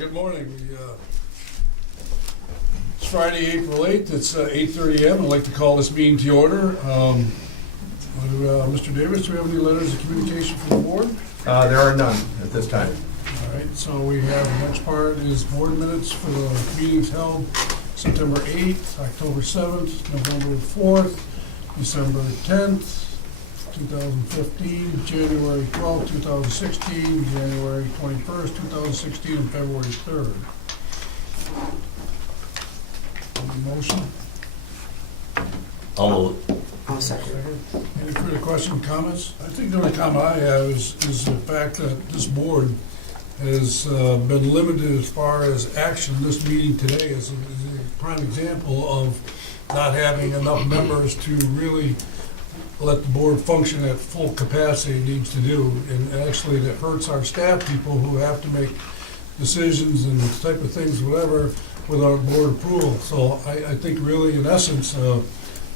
Good morning. It's Friday, April 8th. It's 8:30 a.m. I'd like to call this meeting to order. Mr. Davis, do we have any letters of communication from the board? There are none at this time. All right, so we have, the next part is board minutes for the meetings held September 8th, October 7th, November 4th, December 10th, 2015, January 12th, 2016, January 21st, 2016, and February 3rd. Any motion? I'll Second. Any further questions, comments? I think the only comment I have is the fact that this board has been limited as far as action. This meeting today is a prime example of not having enough members to really let the board function at full capacity it needs to do. And actually that hurts our staff people who have to make decisions and type of things, whatever, without board approval. So I think really in essence,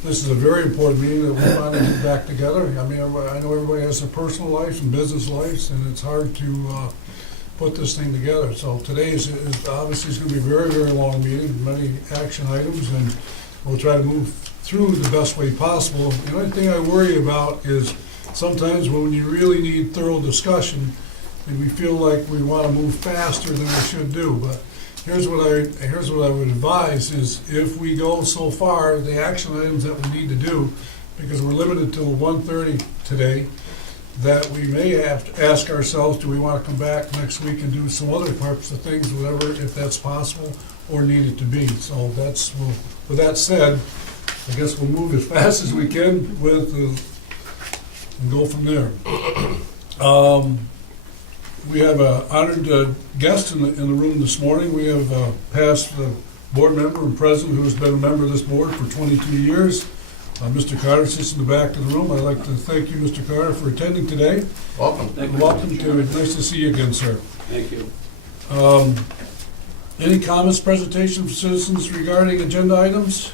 this is a very important meeting that we finally get back together. I mean, I know everybody has their personal lives and business lives, and it's hard to put this thing together. So today is obviously it's going to be a very, very long meeting, many action items, and we'll try to move through the best way possible. The only thing I worry about is sometimes when you really need thorough discussion, and we feel like we want to move faster than we should do. But here's what I would advise is if we go so far, the action items that we need to do, because we're limited till 1:30 today, that we may have to ask ourselves, do we want to come back next week and do some other types of things, whatever, if that's possible, or need it to be. So that's, with that said, I guess we'll move as fast as we can with and go from there. We have an honored guest in the room this morning. We have a past board member and president who's been a member of this board for 22 years. Mr. Carter sits in the back of the room. I'd like to thank you, Mr. Carter, for attending today. Welcome. Welcome to it. Nice to see you again, sir. Thank you. Any comments, presentations from citizens regarding agenda items?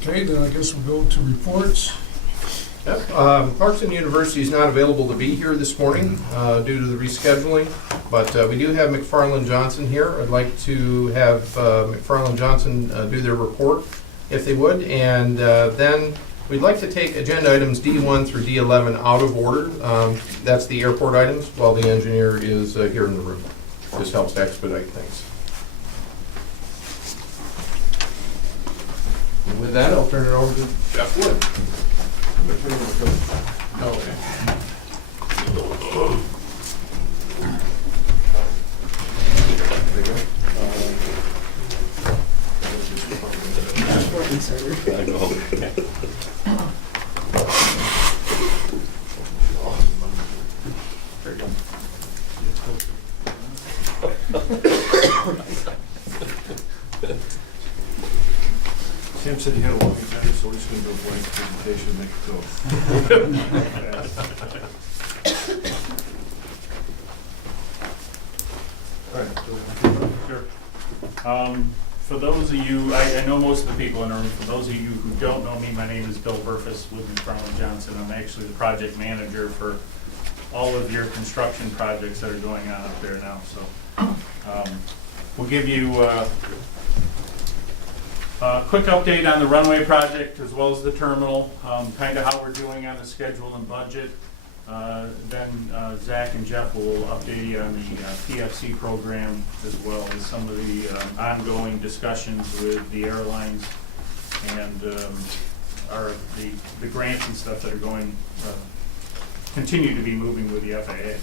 Okay, then I guess we'll go to reports. Yep. Clarkson University is not available to be here this morning due to the rescheduling, but we do have McFarland Johnson here. I'd like to have McFarland Johnson do their report, if they would, and then we'd like to take agenda items D1 through D11 out of order. That's the airport items, while the engineer is here in the room. This helps to expedite things. And with that, I'll turn it over to Jeff Wood. Sam said he had a long agenda, so we're just going to do a blank presentation and make it go. All right. Sure. For those of you, I know most of the people in the room, for those of you who don't know me, my name is Bill Burfus with McFarland Johnson. I'm actually the project manager for all of your construction projects that are going on up there now. So we'll give you a quick update on the runway project as well as the terminal, kind of how we're doing on the schedule and budget. Then Zach and Jeff will update you on the PFC program as well as some of the ongoing discussions with the airlines and the grants and stuff that are going, continue to be moving with the FAA.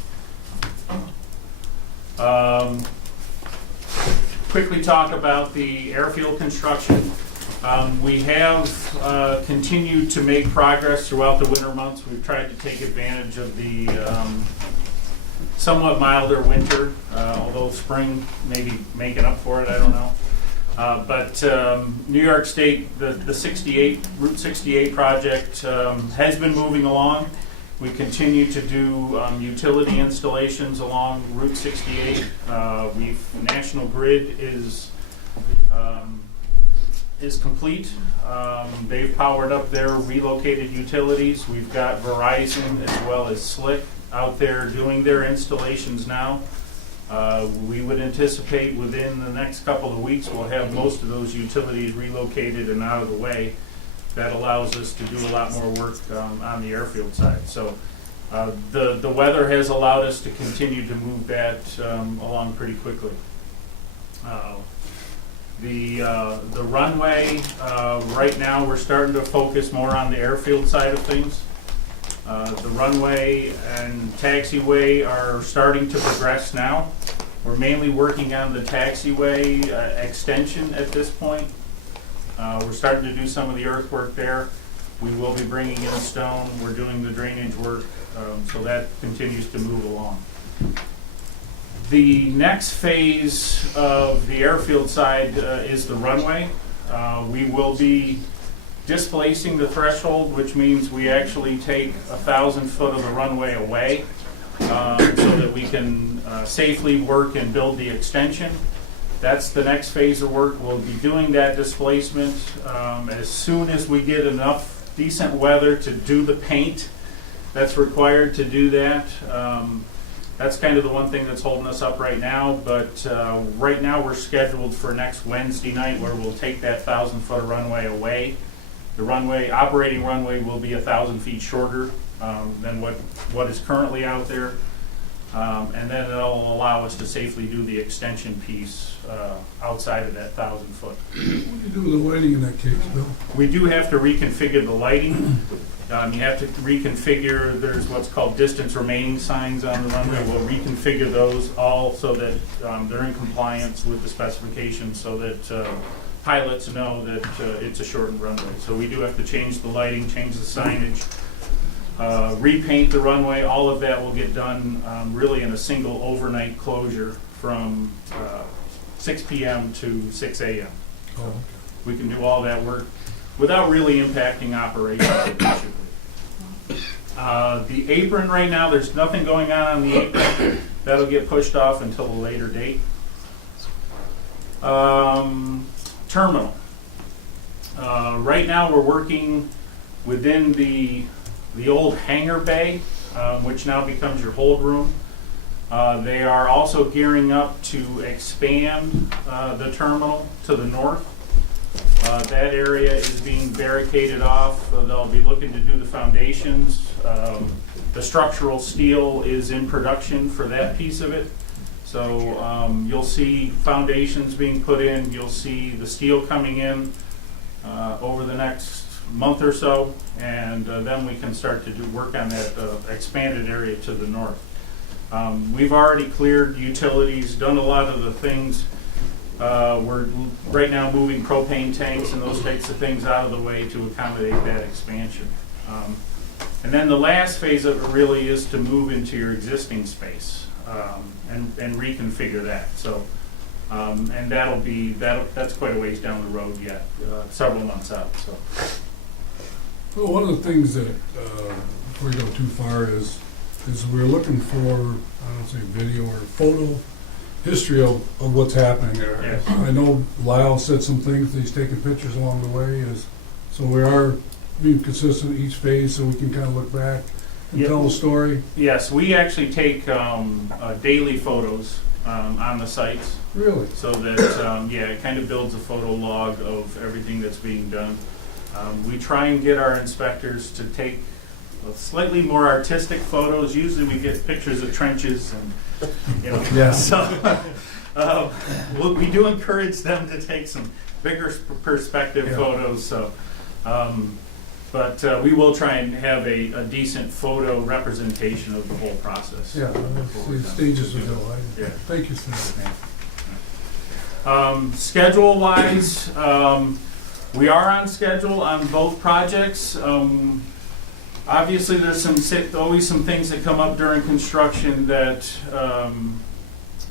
Quickly talk about the airfield construction. We have continued to make progress throughout the winter months. We've tried to take advantage of the somewhat milder winter, although spring may be making up for it, I don't know. But New York State, the Route 68 project has been moving along. We continue to do utility installations along Route 68. National Grid is complete. They've powered up their relocated utilities. We've got Verizon as well as Slick out there doing their installations now. We would anticipate within the next couple of weeks, we'll have most of those utilities relocated and out of the way. That allows us to do a lot more work on the airfield side. So the weather has allowed us to continue to move that along pretty quickly. The runway, right now we're starting to focus more on the airfield side of things. The runway and taxiway are starting to progress now. We're mainly working on the taxiway extension at this point. We're starting to do some of the earthwork there. We will be bringing in stone. We're doing the drainage work, so that continues to move along. The next phase of the airfield side is the runway. We will be displacing the threshold, which means we actually take 1,000 foot of the runway away so that we can safely work and build the extension. That's the next phase of work. We'll be doing that displacement as soon as we get enough decent weather to do the paint that's required to do that. That's kind of the one thing that's holding us up right now, but right now we're scheduled for next Wednesday night where we'll take that 1,000 foot of runway away. The operating runway will be 1,000 feet shorter than what is currently out there. And then it'll allow us to safely do the extension piece outside of that 1,000 foot. What do you do with the lighting in that case, Bill? We do have to reconfigure the lighting. You have to reconfigure, there's what's called distance remaining signs on the runway. We'll reconfigure those all so that they're in compliance with the specifications so that pilots know that it's a shortened runway. So we do have to change the lighting, change the signage, repaint the runway. All of that will get done really in a single overnight closure from 6 p.m. to 6 a.m. Oh, okay. We can do all that work without really impacting operations. The apron right now, there's nothing going on the apron. That'll get pushed off until a later date. Terminal. Right now we're working within the old hangar bay, which now becomes your hold room. They are also gearing up to expand the terminal to the north. That area is being barricaded off. They'll be looking to do the foundations. The structural steel is in production for that piece of it. So you'll see foundations being put in. You'll see the steel coming in over the next month or so, and then we can start to do work on that expanded area to the north. We've already cleared utilities, done a lot of the things. We're right now moving propane tanks and those types of things out of the way to accommodate that expansion. And then the last phase of it really is to move into your existing space and reconfigure that. So, and that's quite a ways down the road yet, several months out. So. Well, one of the things that, before we go too far, is we're looking for, I don't say video or photo history of what's happening there. Yes. I know Lyle said some things, that he's taking pictures along the way, so we are being consistent each phase so we can kind of look back and tell the story. Yes, we actually take daily photos on the sites. Really? So that, it kind of builds a photo log of everything that's being done. We try and get our inspectors to take slightly more artistic photos. Usually we get pictures of trenches and, Yes. So, we do encourage them to take some bigger perspective photos. So, but we will try and have a decent photo representation of the whole process. Yeah, the stages we go. Yeah. Thank you for that. Schedule-wise, we are on schedule on both projects. Obviously, there's always some things that come up during construction that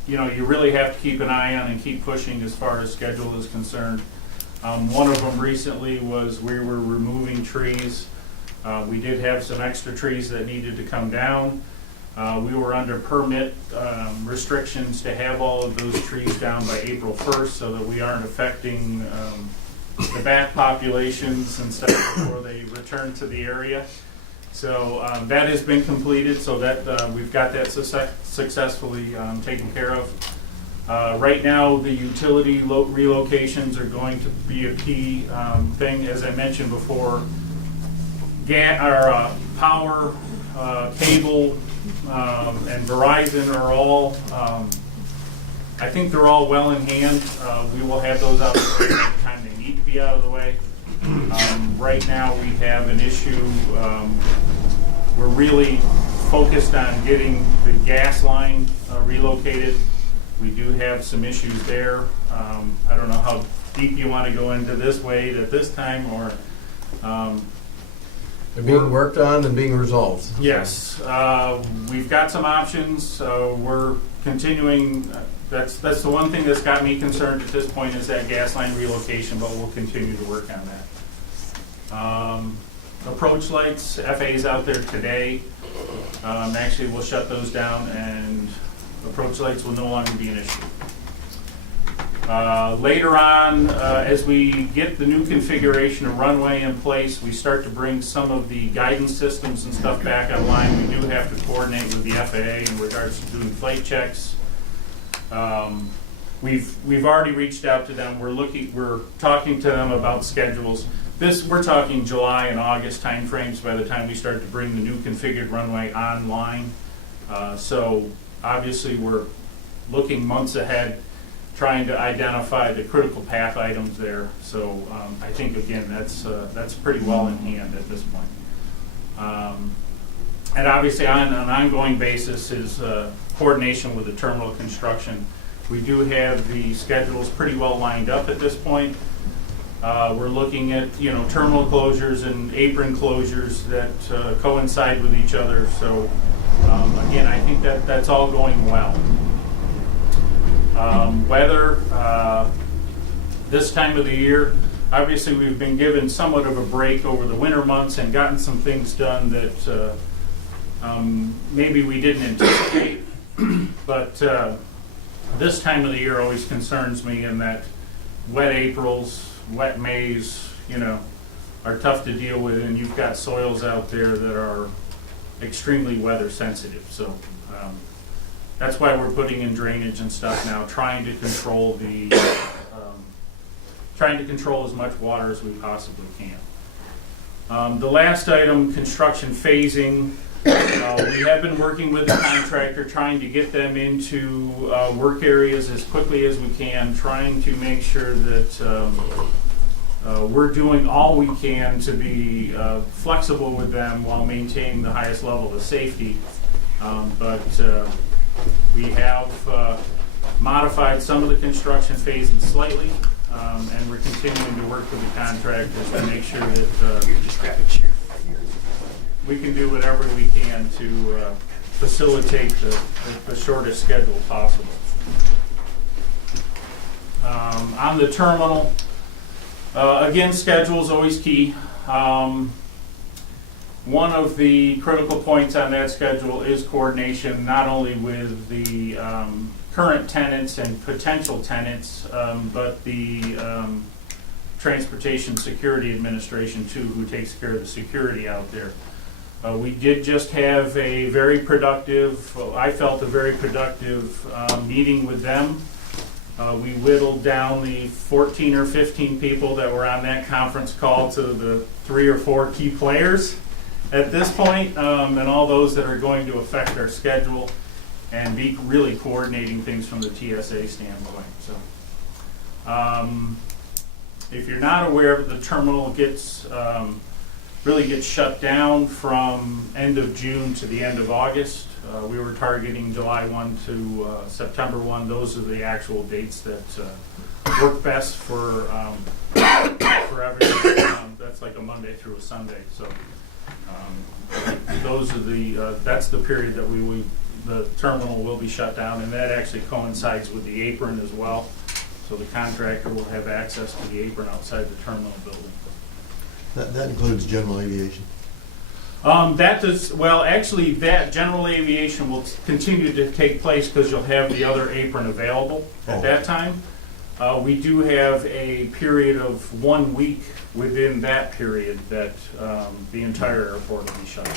you really have to keep an eye on and keep pushing as far as schedule is concerned. One of them recently was we were removing trees. We did have some extra trees that needed to come down. We were under permit restrictions to have all of those trees down by April 1st so that we aren't affecting the bat populations and stuff before they return to the area. So that has been completed, so that we've got that successfully taken care of. Right now, the utility relocations are going to be a key thing. As I mentioned before, power, cable, and Verizon are all, I think they're all well in hand. We will have those out of the way by the time they need to be out of the way. Right now, we have an issue. We're really focused on getting the gas line relocated. We do have some issues there. I don't know how deep you want to go into this, Wade, at this time, or... They're being worked on and being resolved. Yes, we've got some options. We're continuing. That's the one thing that's got me concerned at this point is that gas line relocation, but we'll continue to work on that. Approach lights, FA's out there today. Actually, we'll shut those down, and approach lights will no longer be an issue. Later on, as we get the new configuration of runway in place, we start to bring some of the guidance systems and stuff back online. We do have to coordinate with the FAA in regards to doing flight checks. We've already reached out to them. We're talking to them about schedules. We're talking July and August timeframes by the time we start to bring the new configured runway online. So obviously we're looking months ahead, trying to identify the critical path items there. So I think again that's pretty well in hand at this point. And obviously on an ongoing basis is coordination with the terminal construction. We do have the schedules pretty well lined up at this point. We're looking at terminal closures and apron closures that coincide with each other. So again, I think that's all going well. Weather, this time of the year, obviously we've been given somewhat of a break over the winter months and gotten some things done that maybe we didn't anticipate. But this time of the year always concerns me in that wet Aprils, wet Mays, are tough to deal with, and you've got soils out there that are extremely weather sensitive. So that's why we're putting in drainage and stuff now, trying to control as much water as we possibly can. The last item, construction phasing. We have been working with the contractor, trying to get them into work areas as quickly as we can, trying to make sure that we're doing all we can to be flexible with them while maintaining the highest level of safety. But we have modified some of the construction phases slightly, and we're continuing to work with the contractors to make sure that we can do whatever we can to facilitate the shortest schedule possible. On the terminal, again, schedule is always key. One of the critical points on that schedule is coordination, not only with the current tenants and potential tenants, but the Transportation Security Administration too, who takes care of the security out there. We did just have a very productive, I felt a very productive meeting with them. We whittled down the 14 or 15 people that were on that conference call to the 3 or 4 key players at this point, and all those that are going to affect our schedule and be really coordinating things from the TSA standpoint. So, if you're not aware, the terminal really gets shut down from end of June to the end of August. We were targeting July 1 to September 1. Those are the actual dates that work best for everyone. That's like a Monday through a Sunday. So those are that's the period that the terminal will be shut down, and that actually coincides with the apron as well. So the contractor will have access to the apron outside the terminal building. That includes general aviation. That general aviation will continue to take place because you'll have the other apron available at that time. We do have a period of 1 week within that period that the entire airport will be shut down.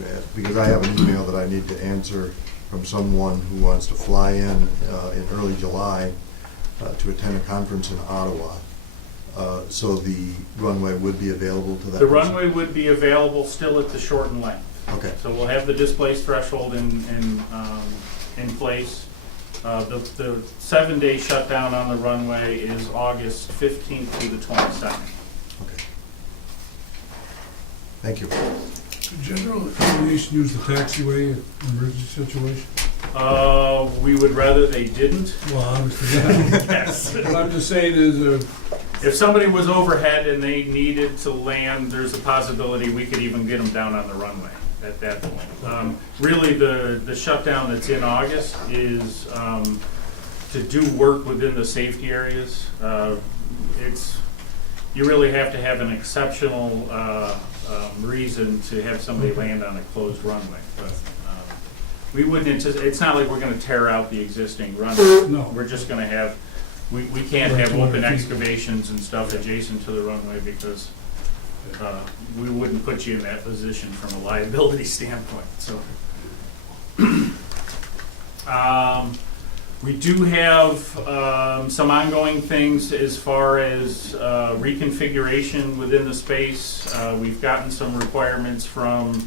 Okay, because I have an email that I need to answer from someone who wants to fly in early July to attend a conference in Ottawa. So the runway would be available to that The person? runway would be available still at the shortened length. Okay, So we'll have the displaced threshold in place. The 7-day shutdown on the runway is August 15th to the 22nd. okay. Thank you. General aviation use the taxiway in emergency situation? We would rather they didn't. Well, obviously, yeah. Yes. What I'm just saying is, If somebody was overhead and they needed to land, there's a possibility we could even get them down on the runway at that point. Really, the shutdown that's in August is to do work within the safety areas. You really have to have an exceptional reason to have somebody land on a closed runway. But we wouldn't anticipate, it's not like we're going to tear out the existing runway. no. We're just going to have, we can't have open excavations and stuff adjacent to the runway because we wouldn't put you in that position from a liability standpoint, so. We do have some ongoing things as far as reconfiguration within the space. We've gotten some requirements from,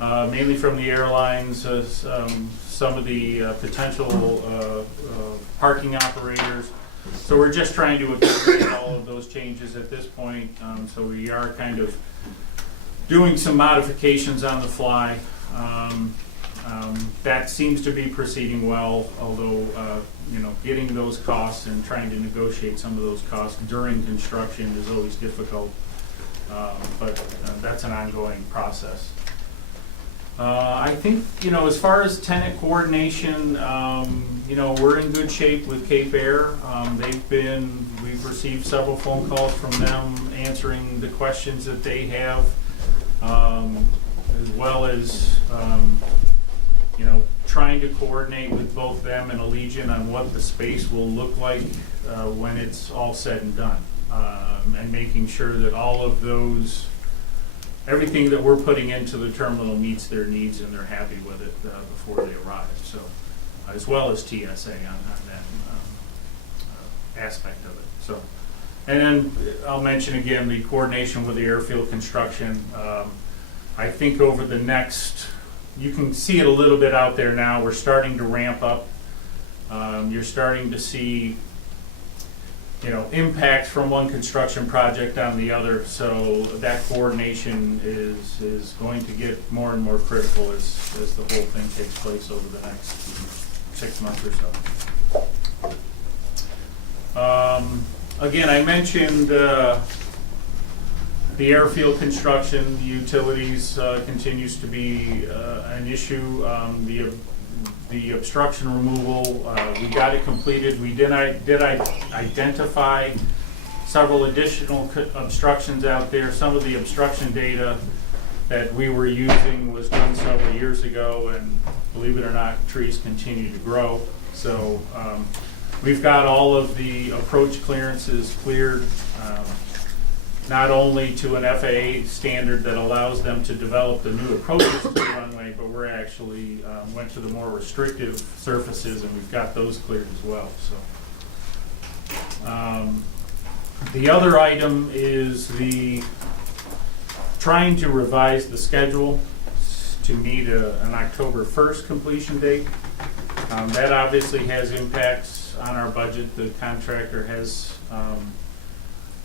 mainly from the airlines, some of the potential parking operators. So we're just trying to accommodate all of those changes at this point. So we are kind of doing some modifications on the fly. That seems to be proceeding well, although, getting those costs and trying to negotiate some of those costs during construction is always difficult. But that's an ongoing process. I think, as far as tenant coordination, we're in good shape with Cape Air. We've received several phone calls from them answering the questions that they have, as well as, trying to coordinate with both them and Allegiant on what the space will look like when it's all said and done. And making sure that all of those, everything that we're putting into the terminal meets their needs and they're happy with it before they arrive. So, as well as TSA on that aspect of it. So, and then I'll mention again the coordination with the airfield construction. I think over the next, you can see it a little bit out there now. We're starting to ramp up. You're starting to see, impact from one construction project on the other. So that coordination is going to get more and more critical as the whole thing takes place over the next 6 months or so. Again, I mentioned the airfield construction, the utilities continues to be an issue. The obstruction removal, we got it completed. We did identify several additional obstructions out there. Some of the obstruction data that we were using was done several years ago, and believe it or not, trees continue to grow. So we've got all of the approach clearances cleared, not only to an FAA standard that allows them to develop the new approaches to the runway, but we're actually went to the more restrictive surfaces, and we've got those cleared as well. So the other item is trying to revise the schedule to meet an October 1st completion date. That obviously has impacts on our budget. The contractor has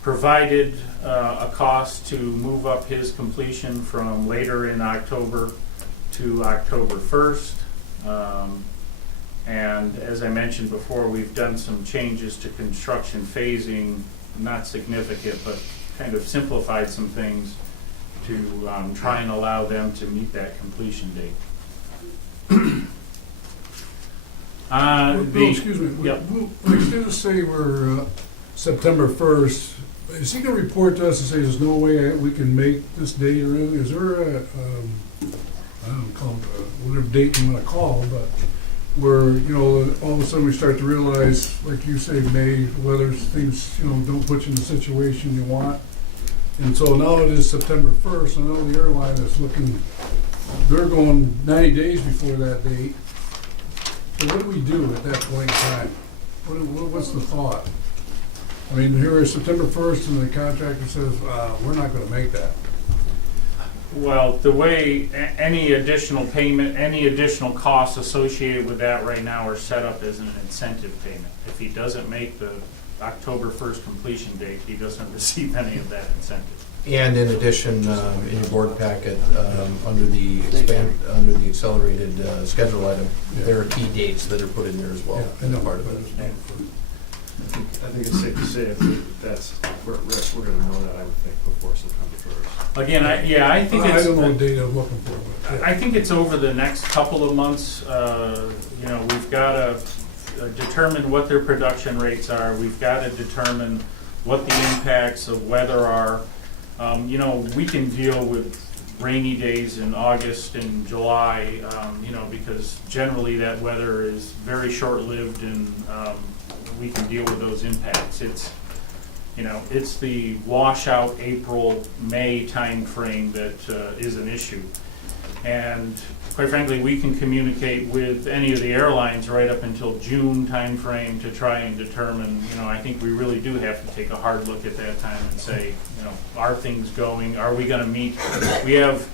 provided a cost to move up his completion from later in October to October 1st. And as I mentioned before, we've done some changes to construction phasing, not significant, but kind of simplified some things to try and allow them to meet that completion date. Bill, excuse me. Yep. Let's just say we're September 1st. Is he going to report to us and say there's no way we can make this date? Or is there I don't call it whatever date you want to call, but where, you know, all of a sudden we start to realize, like you say, May, weather, things, you know, don't put you in the situation you want. And so now it is September 1st, I know the airline is looking, they're going 90 days before that date. So what do we do at that point in time? What's the thought? I mean, here is September 1st and the contractor says, we're not gonna make that. Well, the way any additional payment, any additional costs associated with that right now are set up as an incentive payment. If he doesn't make the October 1st completion date, he doesn't receive any of that incentive. And in addition, in your board packet, under the accelerated schedule item, there are key dates that are put in there as well. Yeah, I know. Part of it. I think it's safe to say if that's, we're at risk, we're gonna know that, I would think, before September 1st. Again, I think I it's. don't know what date I'm looking for, but. yeah. I think it's over the next couple of months. You know, we've got to determine what their production rates are. We've got to determine what the impacts of weather are. You know, we can deal with rainy days in August and July, you know, because generally that weather is very short-lived and we can deal with those impacts. It's, you know, it's the washout April, May timeframe that is an issue. And quite frankly, we can communicate with any of the airlines right up until June timeframe to try and determine, you know, I think we really do have to take a hard look at that time and say, you know, are things going, are we gonna meet? We have,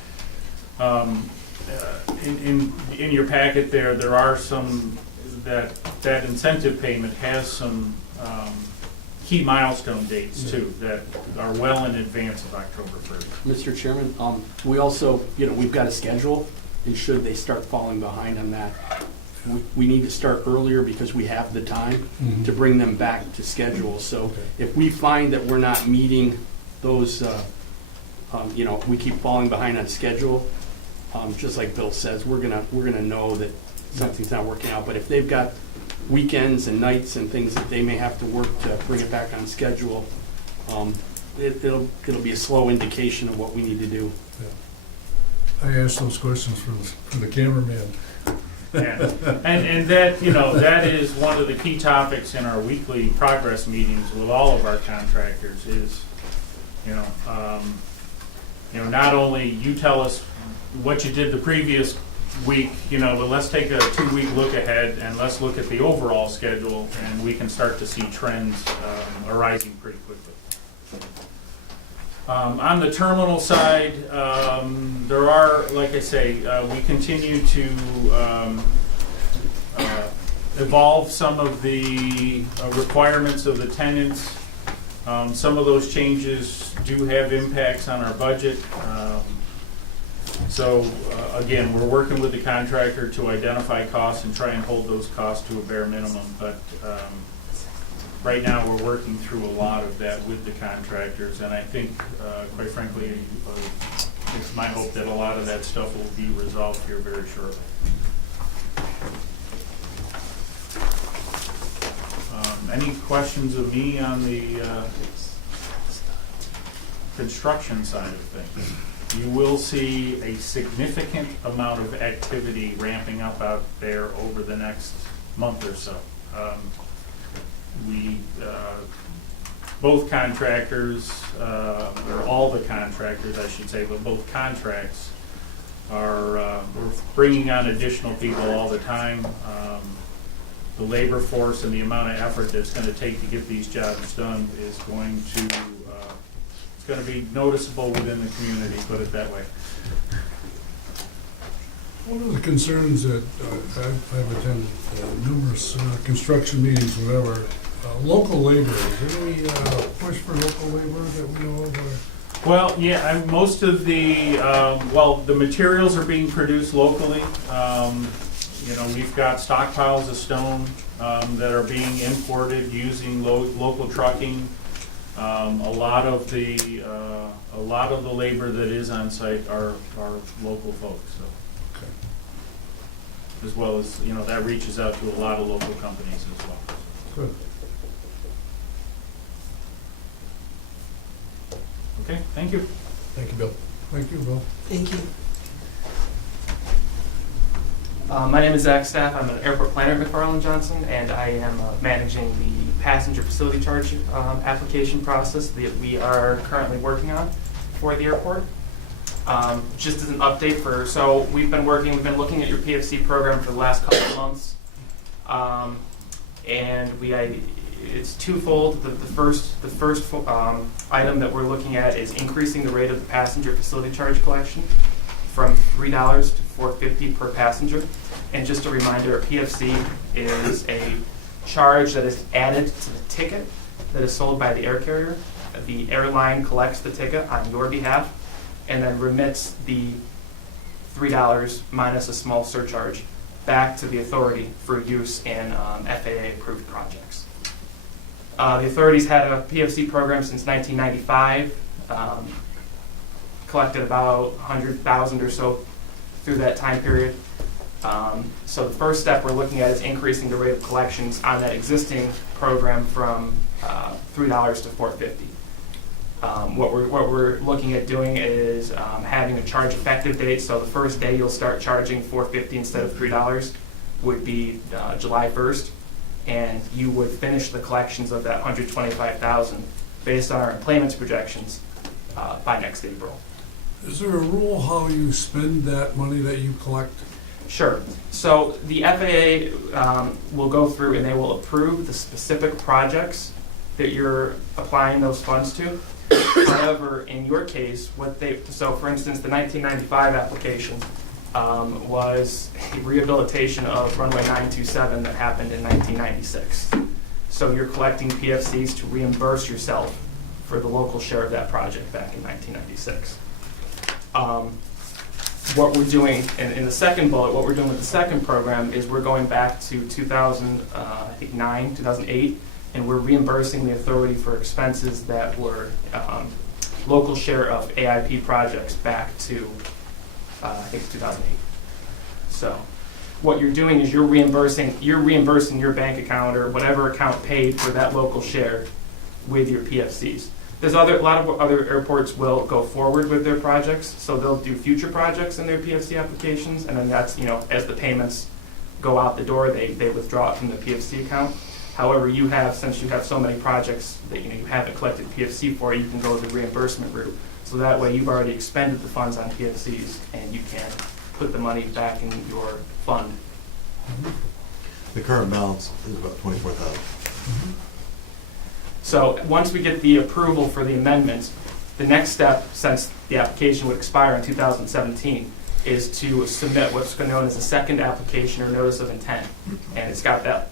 in your packet there are some, that incentive payment has some key milestone dates too, that are well in advance of October 1st. Mr. Chairman, we also, you know, we've got a schedule, and should they start falling behind on that, we need to start earlier because we have the time to bring them back to schedule. So if we find that we're not meeting those, you know, we keep falling behind on schedule, just like Bill says, we're gonna know that something's not working out. But if they've got weekends and nights and things that they may have to work to bring it back on schedule, it'll be a slow indication of what we need to do. I asked those questions for the cameraman. Yeah. And that, you know, that is one of the key topics in our weekly progress meetings with all of our contractors is, you know, not only you tell us what you did the previous week, you know, but let's take a 2-week look ahead and let's look at the overall schedule and we can start to see trends arising pretty quickly. On the terminal side, there are, like I say, we continue to evolve some of the requirements of the tenants. Some of those changes do have impacts on our budget. So again, we're working with the contractor to identify costs and try and hold those costs to a bare minimum. But right now, we're working through a lot of that with the contractors, and I think, quite frankly, it's my hope that a lot of that stuff will be resolved here very shortly. Any questions of me on the construction side of things? You will see a significant amount of activity ramping up out there over the next month or so. We, both contractors, or all the contractors, I should say, but both contracts are, we're bringing on additional people all the time. The labor force and the amount of effort that's going to take to get these jobs done is going to, it's going to be noticeable within the community, put it that way. One of the concerns that I've attended numerous construction meetings, whatever, local labor, is there any push for local labor that we know of? Well, yeah, most of the, well, the materials are being produced locally. You know, we've got stockpiles of stone that are being imported using local trucking. A lot of the labor that is on site are local folks. So. Okay. As well as, you know, that reaches out to a lot of local companies as well. Good. Okay, thank you. Thank you, Bill. Thank you, Bill. Thank you. My name is Zach Staff. I'm an airport planner at McFarland Johnson, and I am managing the passenger facility charge application process that we are currently working on for the airport. Just as an update so we've been looking at your PFC program for the last couple of months, and it's twofold. The first item that we're looking at is increasing the rate of the passenger facility charge collection from $3 to $4.50 per passenger. And just a reminder, a PFC is a charge that is added to the ticket that is sold by the air carrier. The airline collects the ticket on your behalf and then remits the $3 minus a small surcharge back to the authority for use in FAA-approved projects. The authority's had a PFC program since 1995, collected about 100,000 or so through that time period. So the first step we're looking at is increasing the rate of collections on that existing program from $3 to $4.50. What we're looking at doing is having a charge effective date. So the first day you'll start charging $4.50 instead of $3 would be July 1st, and you would finish the collections of that $125,000 based on our employment projections by next April. Is there a rule how you spend that money that you collect? Sure. So the FAA will go through and they will approve the specific projects that you're applying those funds to. However, in your case, so for instance, the 1995 application was a rehabilitation of runway 927 that happened in 1996. So you're collecting PFCs to reimburse yourself for the local share of that project back in 1996. What we're doing in the second bullet, what we're doing with the second program is we're going back to 2009, 2008, and we're reimbursing the authority for expenses that were local share of AIP projects back to, I think it's 2008. So what you're doing is you're reimbursing your bank account or whatever account paid for that local share with your PFCs. There's a lot of other airports will go forward with their projects, so they'll do future projects in their PFC applications, and then that's, as the payments go out the door, they withdraw it from the PFC account. However, since you have so many projects that you haven't collected PFC for, you can go the reimbursement route. So that way you've already expended the funds on PFCs, and you can put the money back in your fund. The current balance is about $24,000. So once we get the approval for the amendment, the next step, since the application would expire in 2017, is to submit what's known as a second application or notice of intent. And it's got that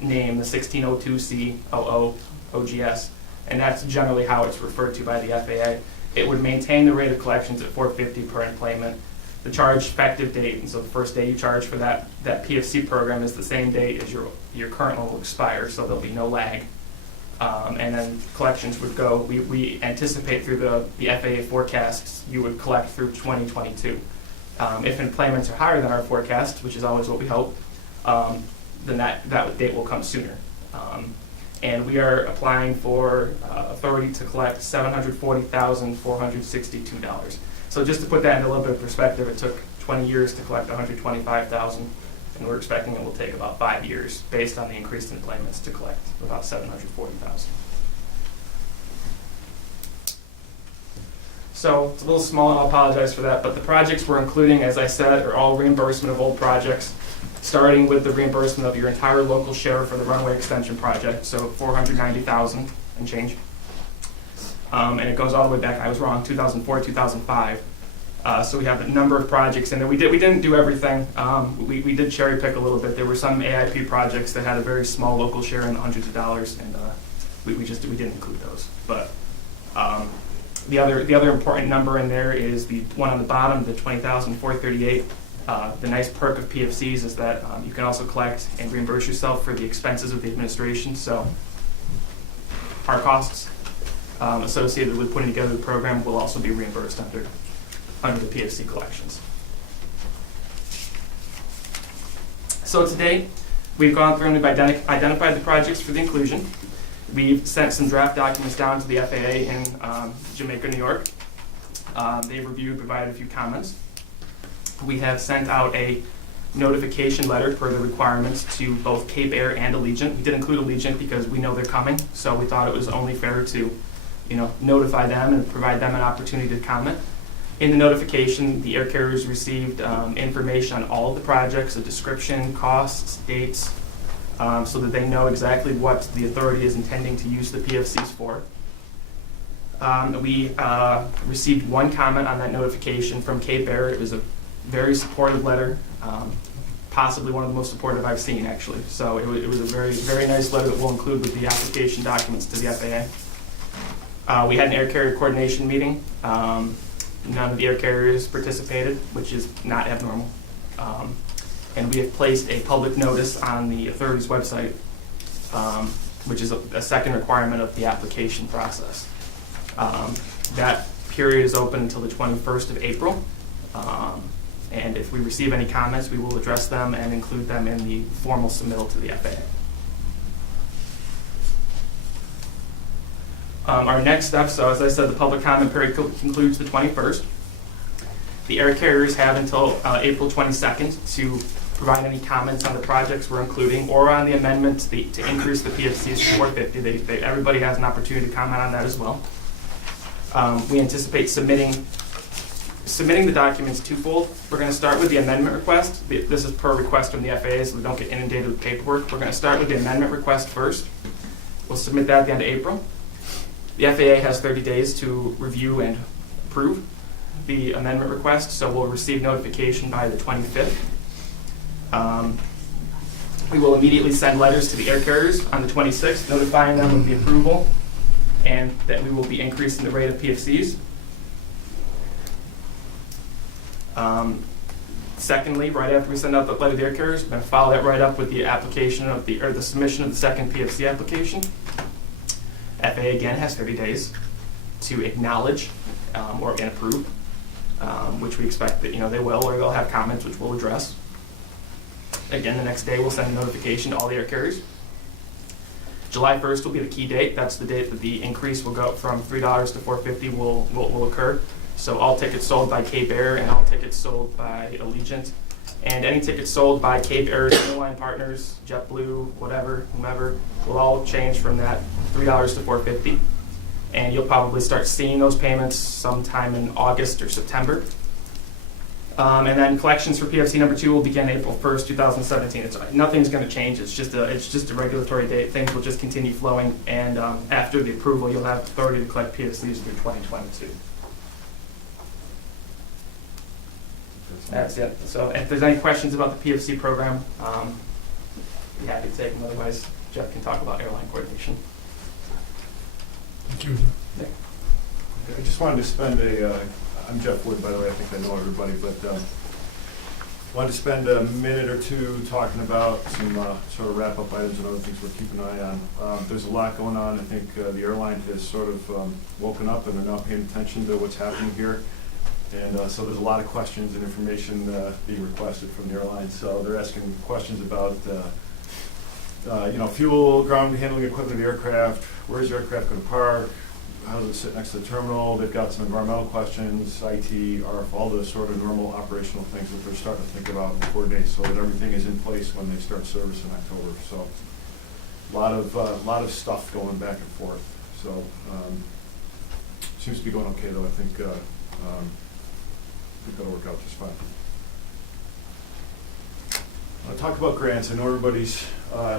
name, the 1602C00 OGS, and that's generally how it's referred to by the FAA. It would maintain the rate of collections at $4.50 per enplanement. The charge effective date, and so the first day you charge for that PFC program is the same date as your current one will expire, so there'll be no lag. And then collections would go, we anticipate through the FAA forecasts, you would collect through 2022. If enplanements are higher than our forecast, which is always what we hope, then that date will come sooner. And we are applying for authority to collect $740,462. So just to put that in a little bit of perspective, it took 20 years to collect $125,000. And we're expecting it will take about 5 years, based on the increased enplanements, to collect about $740,000. So it's a little small, and I'll apologize for that, but the projects we're including, as I said, are all reimbursement of old projects, starting with the reimbursement of your entire local share for the runway extension project, so $490,000 and change. And it goes all the way back, I was wrong, 2004, 2005. So we have a number of projects in there. We didn't do everything. We did cherry pick a little bit. There were some AIP projects that had a very small local share in the hundreds of dollars, and we didn't include those. But the other important number in there is the one on the bottom, the $20,438. The nice perk of PFCs is that you can also collect and reimburse yourself for the expenses of the administration. So our costs associated with putting together the program will also be reimbursed under the PFC collections. So today, we've gone through and we've identified the projects for the inclusion. We've sent some draft documents down to the FAA in Jamaica, New York. They've reviewed, provided a few comments. We have sent out a notification letter per the requirements to both Cape Air and Allegiant. We did include Allegiant because we know they're coming, so we thought it was only fair to, notify them and provide them an opportunity to comment. In the notification, the air carriers received information on all of the projects, a description, costs, dates, so that they know exactly what the authority is intending to use the PFCs for. We received one comment on that notification from Cape Air. It was a very supportive letter, possibly one of the most supportive I've seen, actually. So it was a very, very nice letter that we'll include with the application documents to the FAA. We had an air carrier coordination meeting. None of the air carriers participated, which is not abnormal. And we have placed a public notice on the authority's website, which is a second requirement of the application process. That period is open until the 21st of April. And if we receive any comments, we will address them and include them in the formal submittal to the FAA. Our next step, so as I said, the public comment period concludes the 21st. The air carriers have until April 22nd to provide any comments on the projects we're including or on the amendment to increase the PFCs to 450. Everybody has an opportunity to comment on that as well. We anticipate submitting the documents twofold. We're going to start with the amendment request. This is per request from the FAA, so we don't get inundated with paperwork. We're going to start with the amendment request first. We'll submit that at the end of April. The FAA has 30 days to review and approve the amendment request, so we'll receive notification by the 25th. We will immediately send letters to the air carriers on the 26th, notifying them of the approval and that we will be increasing the rate of PFCs. Secondly, right after we send out the letter to the air carriers, we're going to follow that right up with the application of the submission of the second PFC application. FAA again has 30 days to acknowledge and approve, which we expect that they will, or they'll have comments which we'll address. Again, the next day we'll send a notification to all the air carriers. July 1st will be the key date. That's the date that the increase will go from $3 to $4.50 will occur. So all tickets sold by Cape Air and all tickets sold by Allegiant, and any tickets sold by Cape Air's airline partners, JetBlue, whatever, whomever, will all change from that $3 to $4.50. And you'll probably start seeing those payments sometime in August or September. And then collections for PFC number 2 will begin April 1st, 2017. Nothing's going to change. It's just a regulatory date. Things will just continue flowing, and after the approval, you'll have authority to collect PFCs through 2022. That's it. So if there's any questions about the PFC program, I'd be happy to take them. Otherwise, Jeff can talk about airline coordination. Thank you. I just wanted to spend I'm Jeff Wood, by the way, I think I know everybody, but wanted to spend a minute or two talking about some sort of wrap-up items and other things we're keeping an eye on. There's a lot going on. I think the airline has sort of woken up and are now paying attention to what's happening here. And so there's a lot of questions and information being requested from the airline. So they're asking questions about, fuel, ground handling equipment of the aircraft, where's the aircraft going to park, how does it sit next to the terminal. They've got some environmental questions, IT, RF, all the sort of normal operational things that they're starting to think about and coordinate so that everything is in place when they start service in October. So a lot of stuff going back and forth. So seems to be going okay though. I think that'll work out just fine. I'll talk about grants. I know everybody's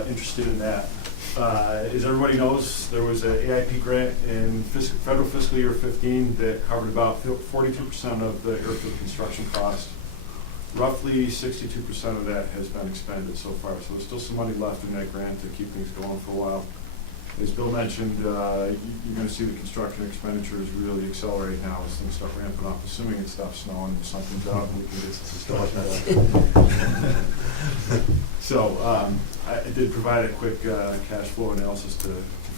interested in that. As everybody knows, there was an AIP grant in federal fiscal year 15 that covered about 42% of the airfield construction cost. Roughly 62% of that has been expended so far. So there's still some money left in that grant to keep things going for a while. As Bill mentioned, you're going to see the construction expenditures really accelerate now as things start ramping up, assuming it stops snowing and something's out and we can get construction. So I did provide a quick cash flow analysis to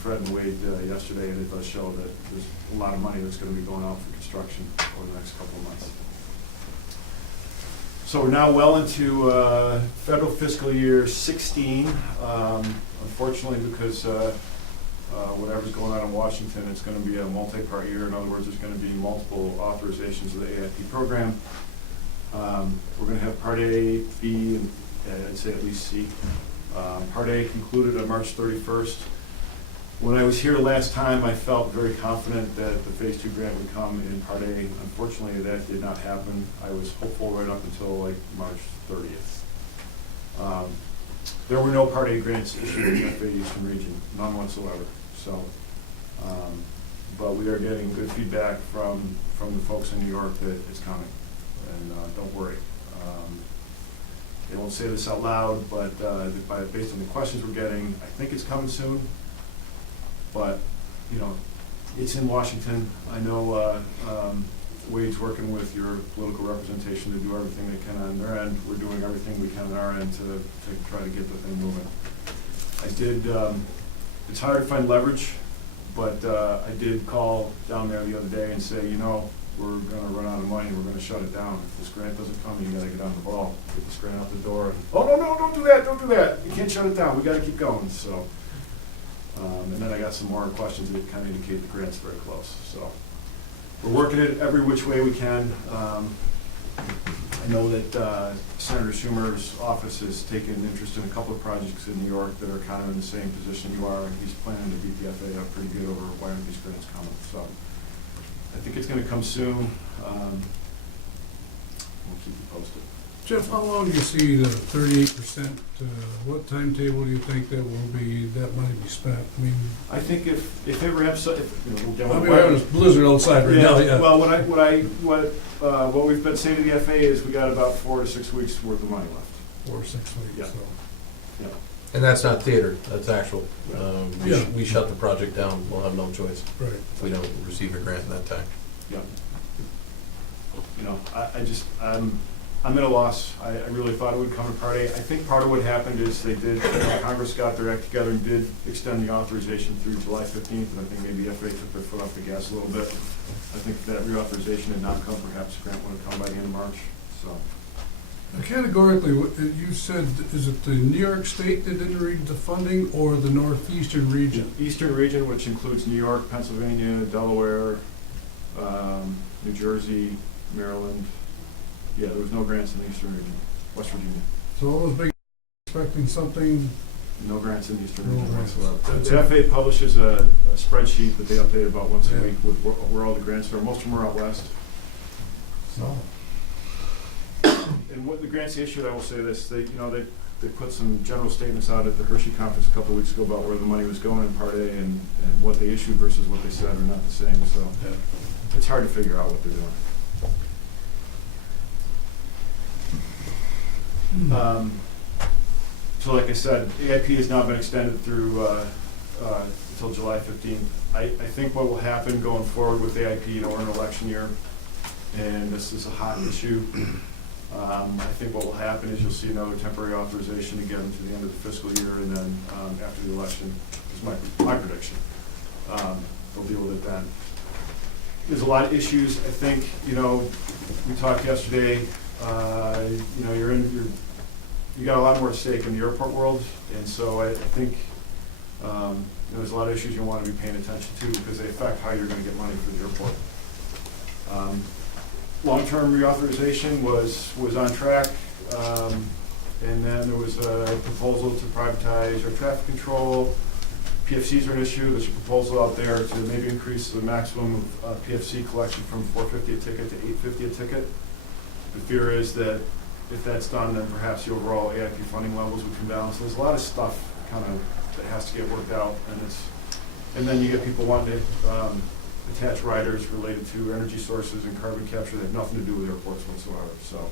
Fred and Wade yesterday, and it does show that there's a lot of money that's going to be going out for construction over the next couple of months. So we're now well into federal fiscal year 16. Unfortunately, because whatever's going on in Washington, it's going to be a multi-part year. In other words, there's going to be multiple authorizations of the AIP program. We're gonna have Part A, B, and I'd say at least C. Part A concluded on March 31st. When I was here last time, I felt very confident that the Phase 2 grant would come in Part A. Unfortunately, that did not happen. I was hopeful right up until like March 30th. There were no Part A grants issued in the FA Eastern Region, none whatsoever. So, but we are getting good feedback from the folks in New York that it's coming, and don't worry. They won't say this out loud, but based on the questions we're getting, I think it's coming soon. But, you know, it's in Washington. I know Wade's working with your political representation to do everything they can on their end. We're doing everything we can on our end to try to get the thing moving. It's hard to find leverage, but I did call down there the other day and say, you know, we're going to run out of money, we're going to shut it down. If this grant doesn't come, you got to get on the ball, get this grant out the door. And, oh, no, don't do that, You can't shut it down, we got to keep going. So, and then I got some more questions that kind of indicate the grant's very close. So we're working it every which way we can. I know that Senator Schumer's office has taken interest in a couple of projects in New York that are kind of in the same position you are, and he's planning to beat the FA up pretty good over why aren't these grants coming. So I think it's going to come soon. We'll keep you posted. Jeff, how long do you see the 38%? What timetable do you think that money be spent? I mean, I think if it ramps up, we'll get we're having a blizzard outside right now. Yeah. Well, what we've been saying to the FA is we got about 4 to 6 weeks worth of money left. 4 or 6 weeks. Yeah. So. Yeah. And that's not theater, that's actual. Yeah. We shut the project down, we'll have no choice Right. if we don't receive a grant in that time. Yeah. You know, I'm at a loss. I really thought it would come in Part A. I think part of what happened is Congress got their act together and did extend the authorization through July 15th, and I think maybe FA took their foot off the gas a little bit. I think if that reauthorization had not come, perhaps the grant would have come by the end of March. So. Categorically, you said, is it the New York State that didn't read the funding, or the Northeastern region? Eastern region, which includes New York, Pennsylvania, Delaware, New Jersey, Maryland. Yeah, there was no grants in the Eastern region. West Virginia. So all those big expecting something. No grants in the Eastern No region grants. whatsoever. The FA publishes a spreadsheet that they update about once a week with where all the grants are. Most of them are out west. So. And what the grants issued, I will say this: they put some general statements out at the Hershey conference a couple of weeks ago about where the money was going in Part A, and what they issued versus what they said are not the same. So it's hard to figure out what they're doing. So like I said, AIP has now been extended through until July 15th. I think what will happen going forward with AIP, we're in an election year, and this is a hot issue. I think what will happen is you'll see another temporary authorization to get them to the end of the fiscal year, and then after the election, is my prediction. They'll deal with it then. There's a lot of issues. I think, we talked yesterday, you got a lot more at stake in the airport world, and so I think there's a lot of issues you want to be paying attention to because they affect how you're going to get money for the airport. Long-term reauthorization was on track, and then there was a proposal to privatize air traffic control. PFCs are an issue. There's a proposal out there to maybe increase the maximum PFC collection from $4.50 a ticket to $8.50 a ticket. The fear is that if that's done, then perhaps the overall AIP funding levels would come down. So there's a lot of stuff that has to get worked out, and then you get people wanting to attach riders related to energy sources and carbon capture that have nothing to do with airports whatsoever. So,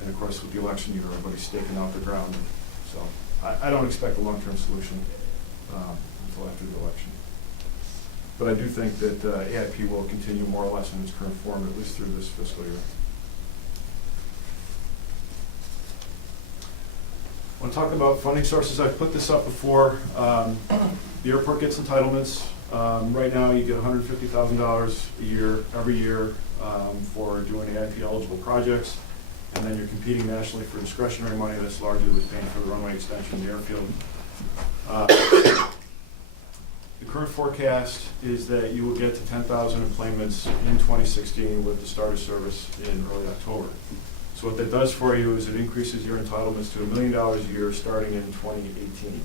and of course, with the election year, everybody's staking out the ground. So I don't expect a long-term solution until after the election. But I do think that AIP will continue more or less in its current form, at least through this fiscal year. I want to talk about funding sources. I've put this up before. The airport gets entitlements. Right now, you get $150,000 a year, every year, for doing AIP eligible projects, and then you're competing nationally for discretionary money that's largely paying for the runway extension, the airfield. The current forecast is that you will get to 10,000 employments in 2016 with the start of service in early October. So what that does for you is it increases your entitlements to $1 million a year starting in 2018.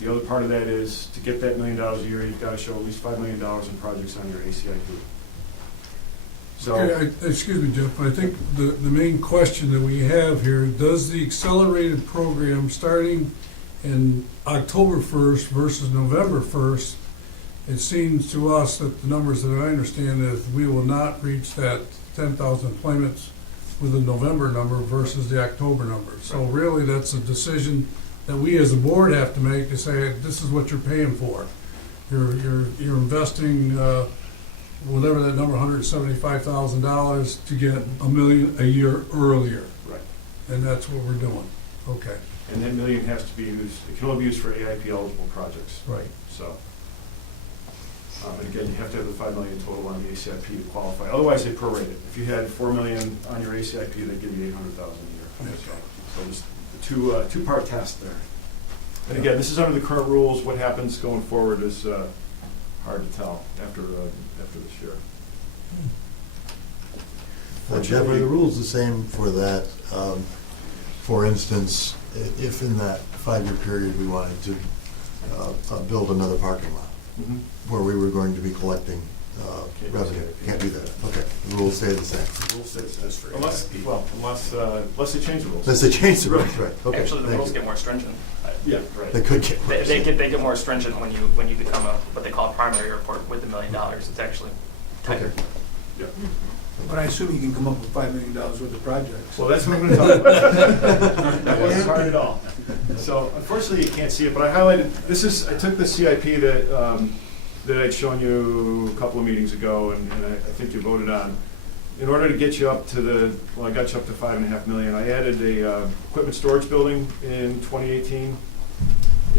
The other part of that is to get that $1 million a year, you've got to show at least $5 million in projects on your ACIP. So, Excuse me, Jeff, but I think the main question that we have here, does the accelerated program starting in October 1st versus November 1st, it seems to us that the numbers that I understand is we will not reach that 10,000 employments with the November number versus the October number. So really, that's a decision that we as a board have to make to say, this is what you're paying for. You're investing whatever that number, $175,000 to get $1 million a year earlier. right. And that's what we're doing. Okay. And that $1 million has to be used, it can only be used for AIP eligible projects. Right. So, and again, you have to have the $5 million total on the ACIP to qualify. Otherwise, they prorate it. If you had $4 million on your ACIP, they give you $800,000 a year. So just the two-part test there. And again, this is under the current rules. What happens going forward is hard to tell after this year. Jeff, are the rules the same for that? For instance, if in that 5-year period we wanted to build another parking lot Mhm. where we were going to be collecting Can't do revenue, that. can't do that. Okay, the rules stay the same. The rule says that. Unless they change the rules. Unless they change the rules, right? Okay. Actually, the thank rules you. get more stringent. Yeah, right. They could get worse. They get more stringent when you become what they call a primary airport with $1 million. It's actually tighter. Okay. Yeah. But I assume you can come up with $5 million worth of projects. Well, that's what I'm going to talk about. That wasn't hard at all. So unfortunately, you can't see it, but I highlighted, I took the CIP that I'd shown you a couple of meetings ago, and I think you voted on. In order to get you up to I got you up to $5.5 million, I added a equipment storage building in 2018.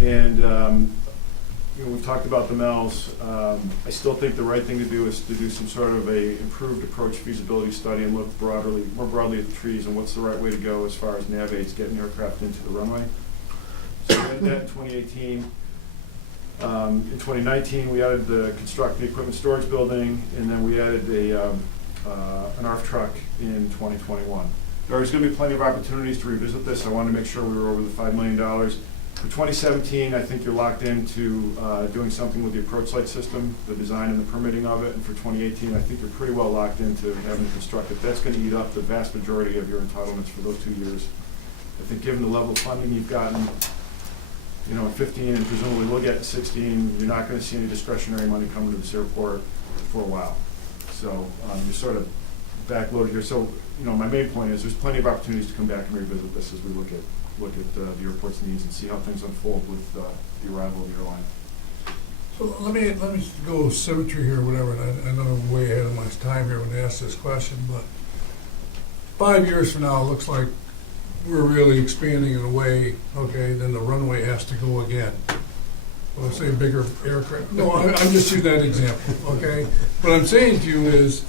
And we've talked about the mills. I still think the right thing to do is to do some sort of a improved approach feasibility study and look more broadly at the trees and what's the right way to go as far as nav aids getting aircraft into the runway. So we did that in 2018. In 2019, we added construct the equipment storage building, and then we added an ARF truck in 2021. There's going to be plenty of opportunities to revisit this. I wanted to make sure we were over the $5 million. For 2017, I think you're locked into doing something with the approach light system, the design and the permitting of it. And for 2018, I think you're pretty well locked into having it constructed. That's going to eat up the vast majority of your entitlements for those 2 years. I think given the level of funding you've gotten, in 15 and presumably we'll get to 16, you're not going to see any discretionary money coming to this airport for a while. So you're sort of backloaded here. So, my main point is there's plenty of opportunities to come back and revisit this as we look at the airport's needs and see how things unfold with the arrival of the airline. So let me go symmetry here, whatever, and I know I'm way ahead of my time here when I ask this question, but 5 years from now, it looks like we're really expanding in a way, okay, then the runway has to go again. Well, let's say a bigger aircraft. No, I'm just using that example, okay? What I'm saying to you is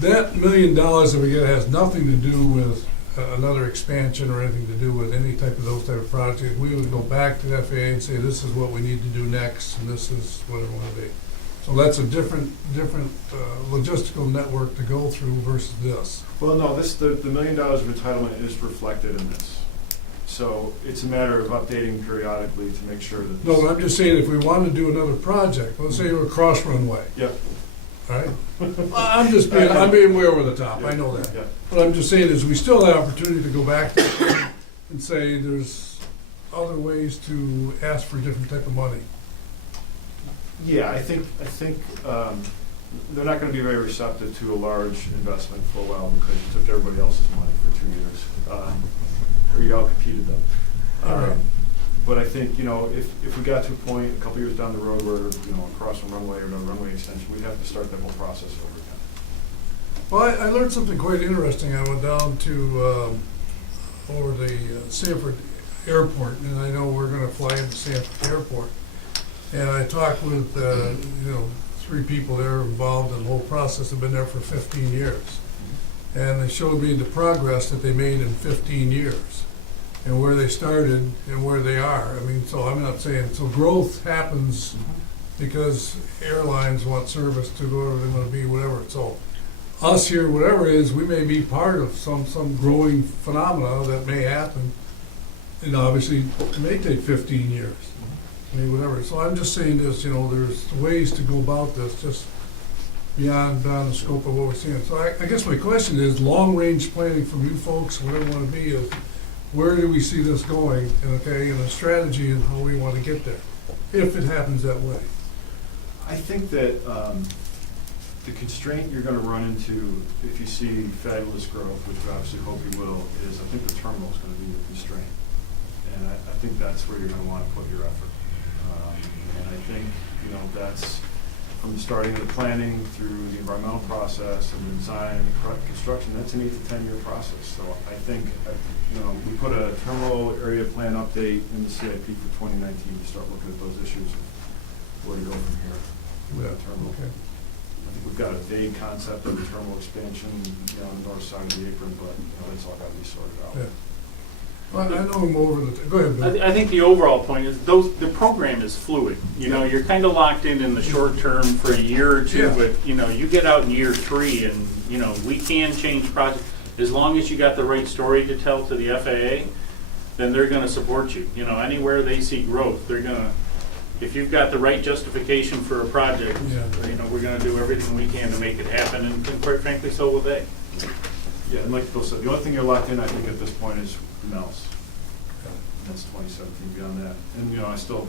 that $1 million that we get has nothing to do with another expansion or anything to do with any type of those type of projects. We would go back to the FAA and say, this is what we need to do next, and this is what it will be. So that's a different logistical network to go through versus this. Well, no, the $1 million of entitlement is reflected in this. So it's a matter of updating periodically to make sure that. No, but I'm just saying if we want to do another project, let's say we're cross runway, Yep. all right? I'm being way over the top, I know that. Yeah. What I'm just saying is we still have opportunity to go back to and say there's other ways to ask for different type of money. Yeah, I think they're not going to be very receptive to a large investment for a while because you took everybody else's money for 2 years, or you all competed them. All right. But I think if we got to a point a couple years down the road where across a runway or no runway extension, we'd have to start that whole process over again. Well, I learned something quite interesting. I went down to over the Sanford Airport, and I know we're going to fly into Sanford Airport. And I talked with 3 people there involved in the whole process. Have been there for 15 years, and they showed me the progress that they made in 15 years. and where they started and where they are. I mean, so I'm not saying, so growth happens because airlines want service to go wherever they want to be, whatever. So us here, whatever it is, we may be part of some growing phenomena that may happen. And obviously, it may take 15 years. I mean, whatever. So I'm just saying this, there's ways to go about this, just beyond the scope of what we're seeing. So I guess my question is, long-range planning from you folks, whatever you want to be, is where do we see this going? And a strategy and how we want to get there, if it happens that way. I think that the constraint you're going to run into if you see fabulous growth, which we obviously hope you will, is I think the terminal is going to be your constraint. And I think that's where you're going to want to put your effort. And I think, that's from the starting of the planning through the environmental process and the design and the construction, that's an 8 to 10 year process. So I think, we put a terminal area plan update in the CIP for 2019 to start looking at those issues and where to go from here with the terminal. Okay. I think we've got a vague concept of the terminal expansion, on the north side of the apron, but, it's all got to be sorted out. Yeah. Well, I know I'm over the, go ahead, Bill. I think the overall point is the program is fluid. You're kind of locked in the short term for a year or two, Yeah. but, you get out in year 3 and, we can change projects. As long as you got the right story to tell to the FAA, then they're going to support you. Anywhere they see growth, they're going to, if you've got the right justification for a project, we're going to do everything we can to make it happen, and quite frankly, so will they. Yeah, and like Bill said, the only thing you're locked in, I think, at this point is Nels. That's 2017. Beyond that, and I still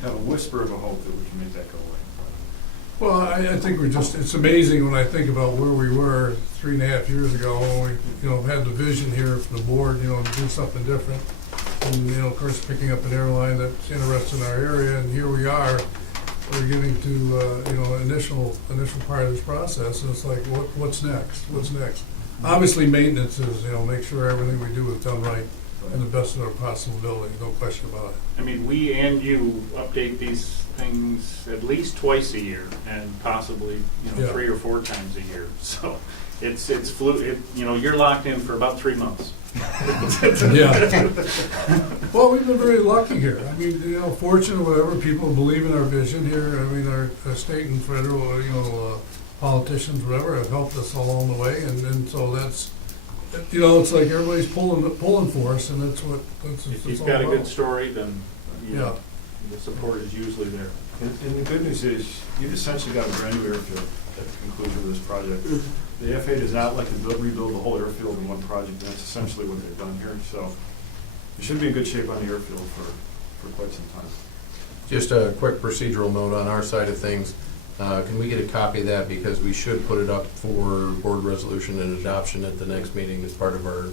have a whisper of a hope that we can make that go away. Well, I think it's amazing when I think about where we were 3.5 years ago when we, had the vision here from the board, to do something different. And, of course, picking up an airline that's interested in our area, and here we are, we're getting to, initial part of this process, and it's like, what's next? What's next? Obviously, maintenance is, make sure everything we do is done right and the best of our possibility, no question about it. I mean, we and you update these things at least twice a year, and possibly 3 or 4 times a year. So it's fluid. You're locked in for about 3 months. Yeah. Well, we've been very lucky here. I mean, fortunate, whatever, people believe in our vision here. I mean, our state and federal, politicians, whatever, have helped us along the way, and so that's, it's like everybody's pulling for us, and that's what If it's you've all got a about. good story, then Yeah. the support is usually there. And the good news is, you've essentially got a brand new airfield at the conclusion of this project. The FAA does not like to rebuild the whole airfield in one project, and that's essentially what they've done here. So you should be in good shape on the airfield for quite some time. Just a quick procedural note on our side of things. Can we get a copy of that, because we should put it up for board resolution and adoption at the next meeting as part of our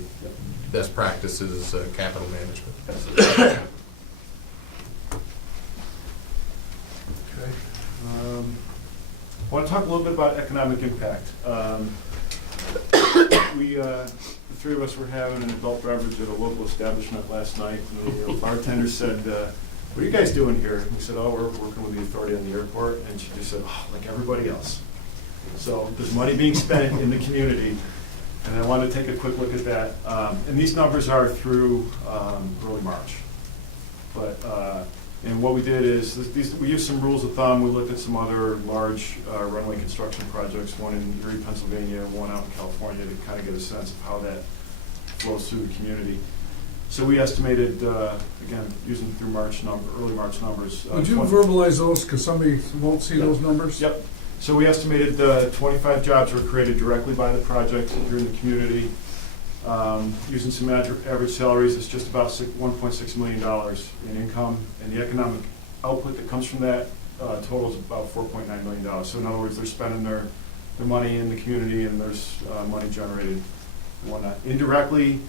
best practices, capital management. Okay. I want to talk a little bit about economic impact. The 3 of us were having an adult beverage at a local establishment last night, and the bartender said, "What are you guys doing here?" And we said, "Oh, we're working with the authority on the airport." And she just said, "Oh, like everybody else." So there's money being spent in the community, and I want to take a quick look at that. And these numbers are through early March. But and what we did is we used some rules of thumb. We looked at some other large runway construction projects, one in Erie, Pennsylvania, one out in California, to kind of get a sense of how that flows through the community. So we estimated, again, using through early March numbers. Would you verbalize those, because somebody won't see those numbers? Yep. So we estimated 25 jobs were created directly by the project here in the community. Using some average salaries, it's just about $1.6 million in income, and the economic output that comes from that totals about $4.9 million. So in other words, they're spending their money in the community, and there's money generated and whatnot. Indirectly,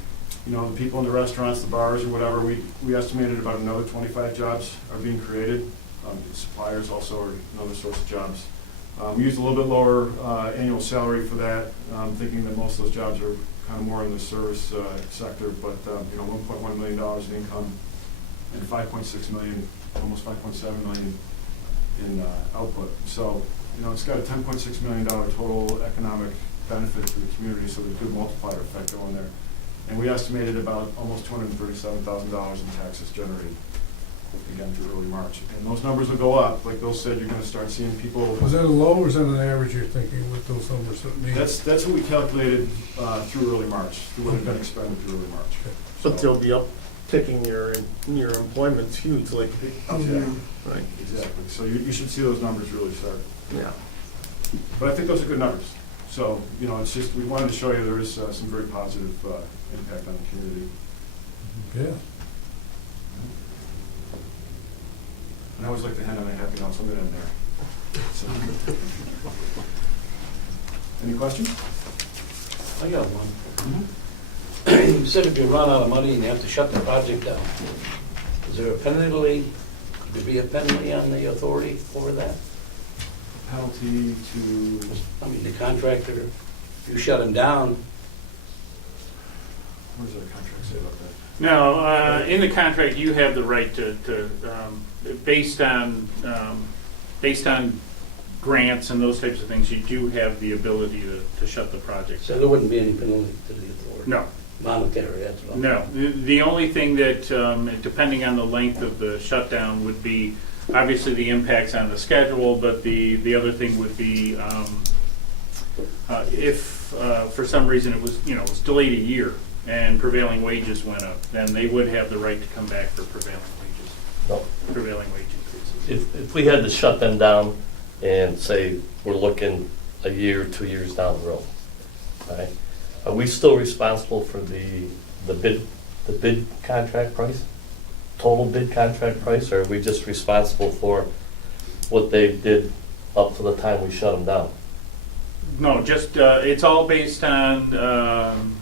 the people in the restaurants, the bars, or whatever, we estimated about another 25 jobs are being created. Suppliers also are another source of jobs. We used a little bit lower annual salary for that, thinking that most of those jobs are kind of more in the service sector, but $1.1 million in income and $5.6 million, almost $5.7 million in output. So it's got a $10.6 million total economic benefit to the community, so there's a good multiplier effect going there. And we estimated about almost $237,000 in taxes generated, again, through early March. And those numbers will go up. Like Bill said, you're gonna start seeing people. Was that a low or is that an average you're thinking with those numbers that mean? That's what we calculated through early March, through what had been expended through early March. But they'll be upticking your employment's huge, like, Exactly. right, Exactly. So you should see those numbers really start. yeah. But I think those are good numbers. So, it's just, we wanted to show you there is some very positive impact on the community. Yeah. And I always like to end on a happy note, so I'm gonna end there. So. Any questions? I got one. You said if you run out of money and you have to shut the project down, is there a penalty, could there be a penalty on the authority over that? Penalty to, I mean, the contractor, if you shut him down, what does the contract say about that? No, in the contract, you have the right to based on grants and those types of things, you do have the ability to shut the project so down. there wouldn't be any penalty to the authority? No, Monetary, that's what I'm... no. The only thing that, depending on the length of the shutdown, would be obviously the impacts on the schedule, but the other thing would be if for some reason it was, it was delayed a year and prevailing wages went up, then they would have the right to come back for prevailing wages, No. prevailing wage increases. If we had to shut them down and say we're looking a year, 2 years down the road, right? Are we still responsible for the bid contract price? Total bid contract price, or are we just responsible for what they did up to the time we shut them down? No, just, it's all based on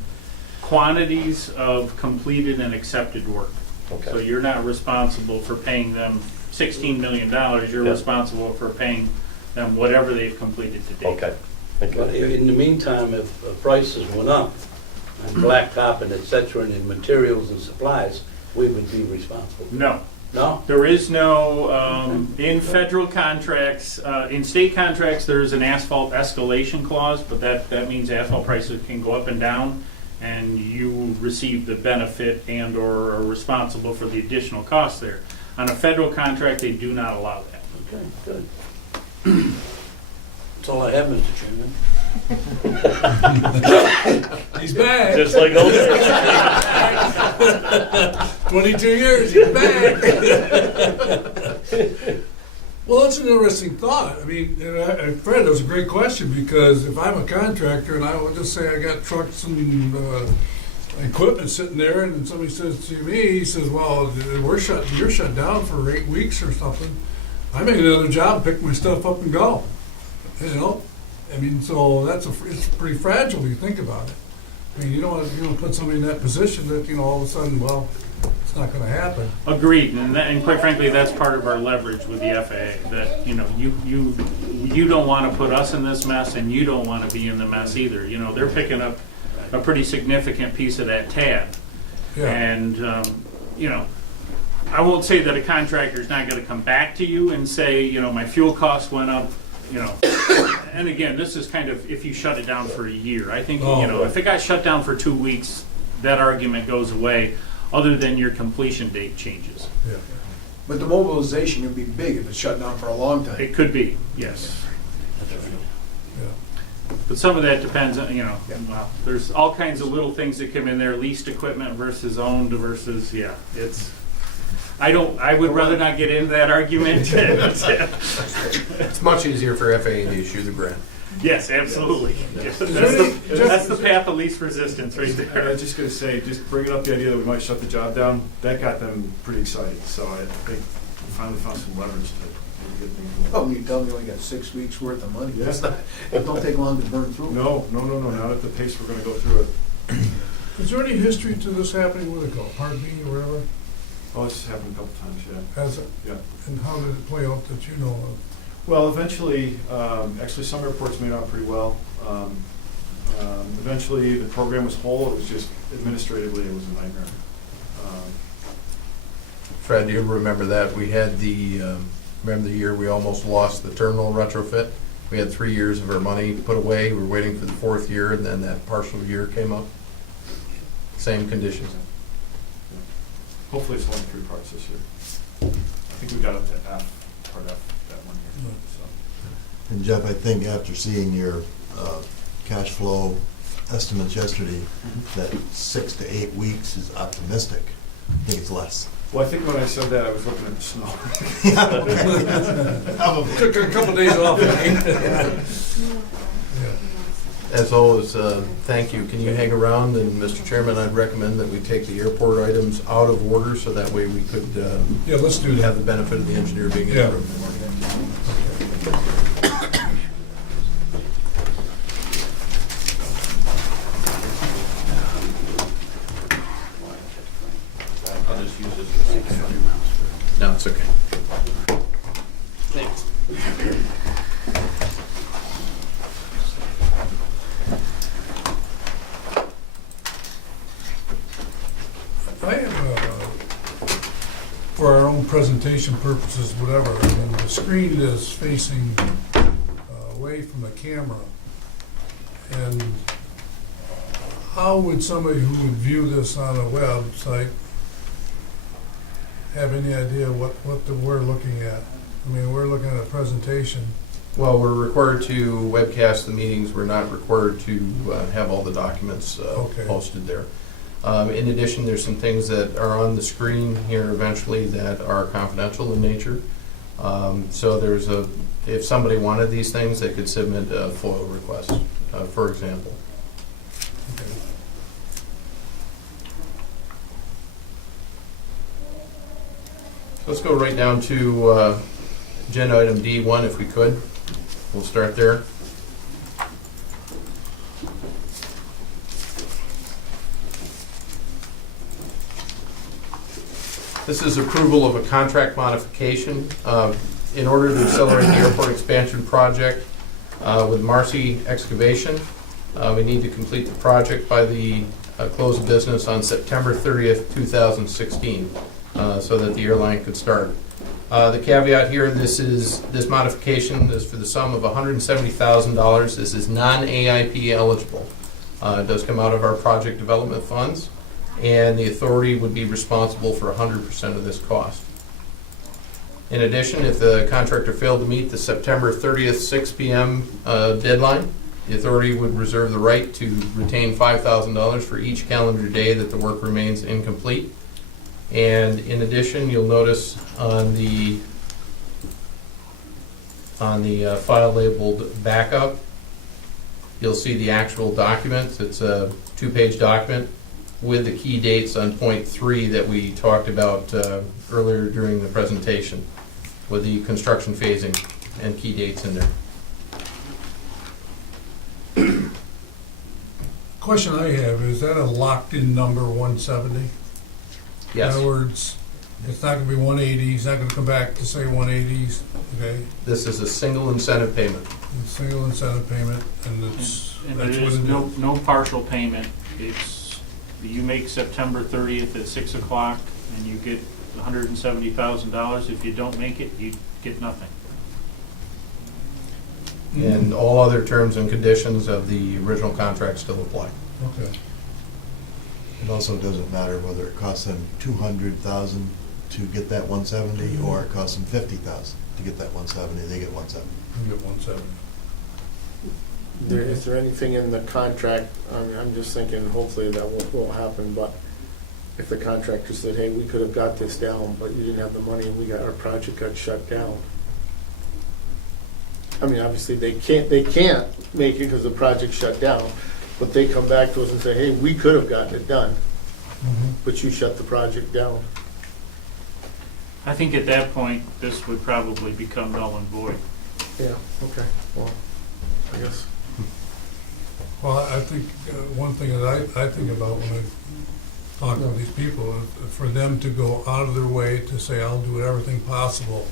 quantities of completed and accepted work. Okay. So you're not responsible for paying them $16 million, you're Yeah. responsible for paying them whatever they've completed to date. Okay. Thank you. But in the meantime, if prices went up on blacktop and et cetera, and in materials and supplies, we would be responsible? No, No? there is no, in federal contracts, in state contracts, there's an asphalt escalation clause, but that means asphalt prices can go up and down, and you receive the benefit and/or are responsible for the additional costs there. On a federal contract, they do not allow that. Okay, good. That's all I have, Mr. Chairman. He's back. Just like old days. 22 years, he's back. Well, that's an interesting thought. I mean, Fred, that was a great question, because if I'm a contractor and I would just say I got trucks and equipment sitting there, and somebody says to me, he says, well, you're shut down for 8 weeks or something. I make another job, pick my stuff up and go. I mean, so it's pretty fragile if you think about it. I mean, you don't want to put somebody in that position that, all of a sudden, well, it's not going to happen. Agreed, and quite frankly, that's part of our leverage with the FAA, that, you don't want to put us in this mess, and you don't want to be in the mess either. They're picking up a pretty significant piece of that tab. Yeah. And, I won't say that a contractor's not going to come back to you and say, my fuel cost went up, And again, this is kind of if you shut it down for a year. I think, if it got shut down for 2 weeks, that argument goes away, other than your completion date changes. Yeah. But the mobilization would be big if it's shut down for a long time. It could be, yes. Yeah. But some of that depends on, well, there's all kinds of little things that come in there, leased equipment versus owned versus, it's, I would rather not get into that argument. It's much easier for FAA to issue the grant. Yes, absolutely. Yes. That's the path of least resistance right I there. was just going to say, just bringing up the idea that we might shut the job down, that got them pretty excited. So I think we finally found some leverage to maybe get things moving. Oh, you tell me we got 6 weeks worth of money. Yeah. It don't take long to burn through. No, not at the pace we're going to go through it. Is there any history to this happening with a Part B or whatever? Oh, it's happened a couple times, yeah. Has it? Yeah. And how did it play out that you know of? Well, eventually, actually some airports made out pretty well. Eventually, the program was whole. It was just administratively, it was a nightmare. Fred, do you remember that? We had remember the year we almost lost the terminal retrofit? We had 3 years of our money put away. We were waiting for the 4th year, and then that partial year came up. same conditions. Hopefully it's only 3 parts this year. I think we got up to F, part F that one year, so. And Jeff, I think after seeing your cash flow estimates yesterday, that 6 to 8 weeks is optimistic. I think it's less. Well, I think when I said that, I was looking at the snow. Took a couple days off. As always, thank you. Can you hang around? And Mr. Chairman, I'd recommend that we take the airport items out of order so that way we could Yeah, let's do that. have the benefit of the engineer being in the Yeah. room. I'll just use this for No, it's okay. Thanks. I have, for our own presentation purposes, whatever, I mean, the screen is facing away from the camera. And how would somebody who would view this on a website have any idea what we're looking at? I mean, we're looking at a presentation. Well, we're required to webcast the meetings. We're not required to have all the documents Okay. posted there. In addition, there's some things that are on the screen here eventually that are confidential in nature. So there's if somebody wanted these things, they could submit a FOIL request, for example. Let's go right down to agenda item D1 if we could. We'll start there. This is approval of a contract modification in order to accelerate the airport expansion project with Marcy Excavation. We need to complete the project by the close of business on September 30th, 2016, so that the airline could start. The caveat here, this modification is for the sum of $170,000. This is non-AIP eligible. It does come out of our project development funds, and the authority would be responsible for 100% of this cost. In addition, if the contractor failed to meet the September 30th, 6 p.m. Deadline, the authority would reserve the right to retain $5,000 for each calendar day that the work remains incomplete. And in addition, you'll notice on the file labeled backup, you'll see the actual document. It's a 2-page document with the key dates on point 3 that we talked about earlier during the presentation, with the construction phasing and key dates in there. Question I have, is that a locked-in number, 170? Yes, In other words, it's not gonna be 180, he's not gonna come back to say 180s, okay? this is a single incentive payment. It's a single incentive payment, and And that's there what is it no, is. no partial payment. It's, you make September 30th at 6 o'clock and you get $170,000. If you don't make it, you get nothing. And all other terms and conditions of the original contract still apply. Okay. It also doesn't matter whether it costs them $200,000 to get that 170, or it costs them $50,000 to get that 170. They get 170. You get 170. Is there anything in the contract, I mean, I'm just thinking hopefully that won't happen, but if the contractor said, hey, we could have got this down, but you didn't have the money and our project got shut down. I mean, obviously they can't make it because the project shut down, but they come back to us and say, hey, we could have gotten it done, but you shut the project down. I think at that point, this would probably become null and void. Yeah, okay, well, I guess. Well, I think one thing that I think about when I talk to these people, is for them to go out of their way to say, I'll do everything possible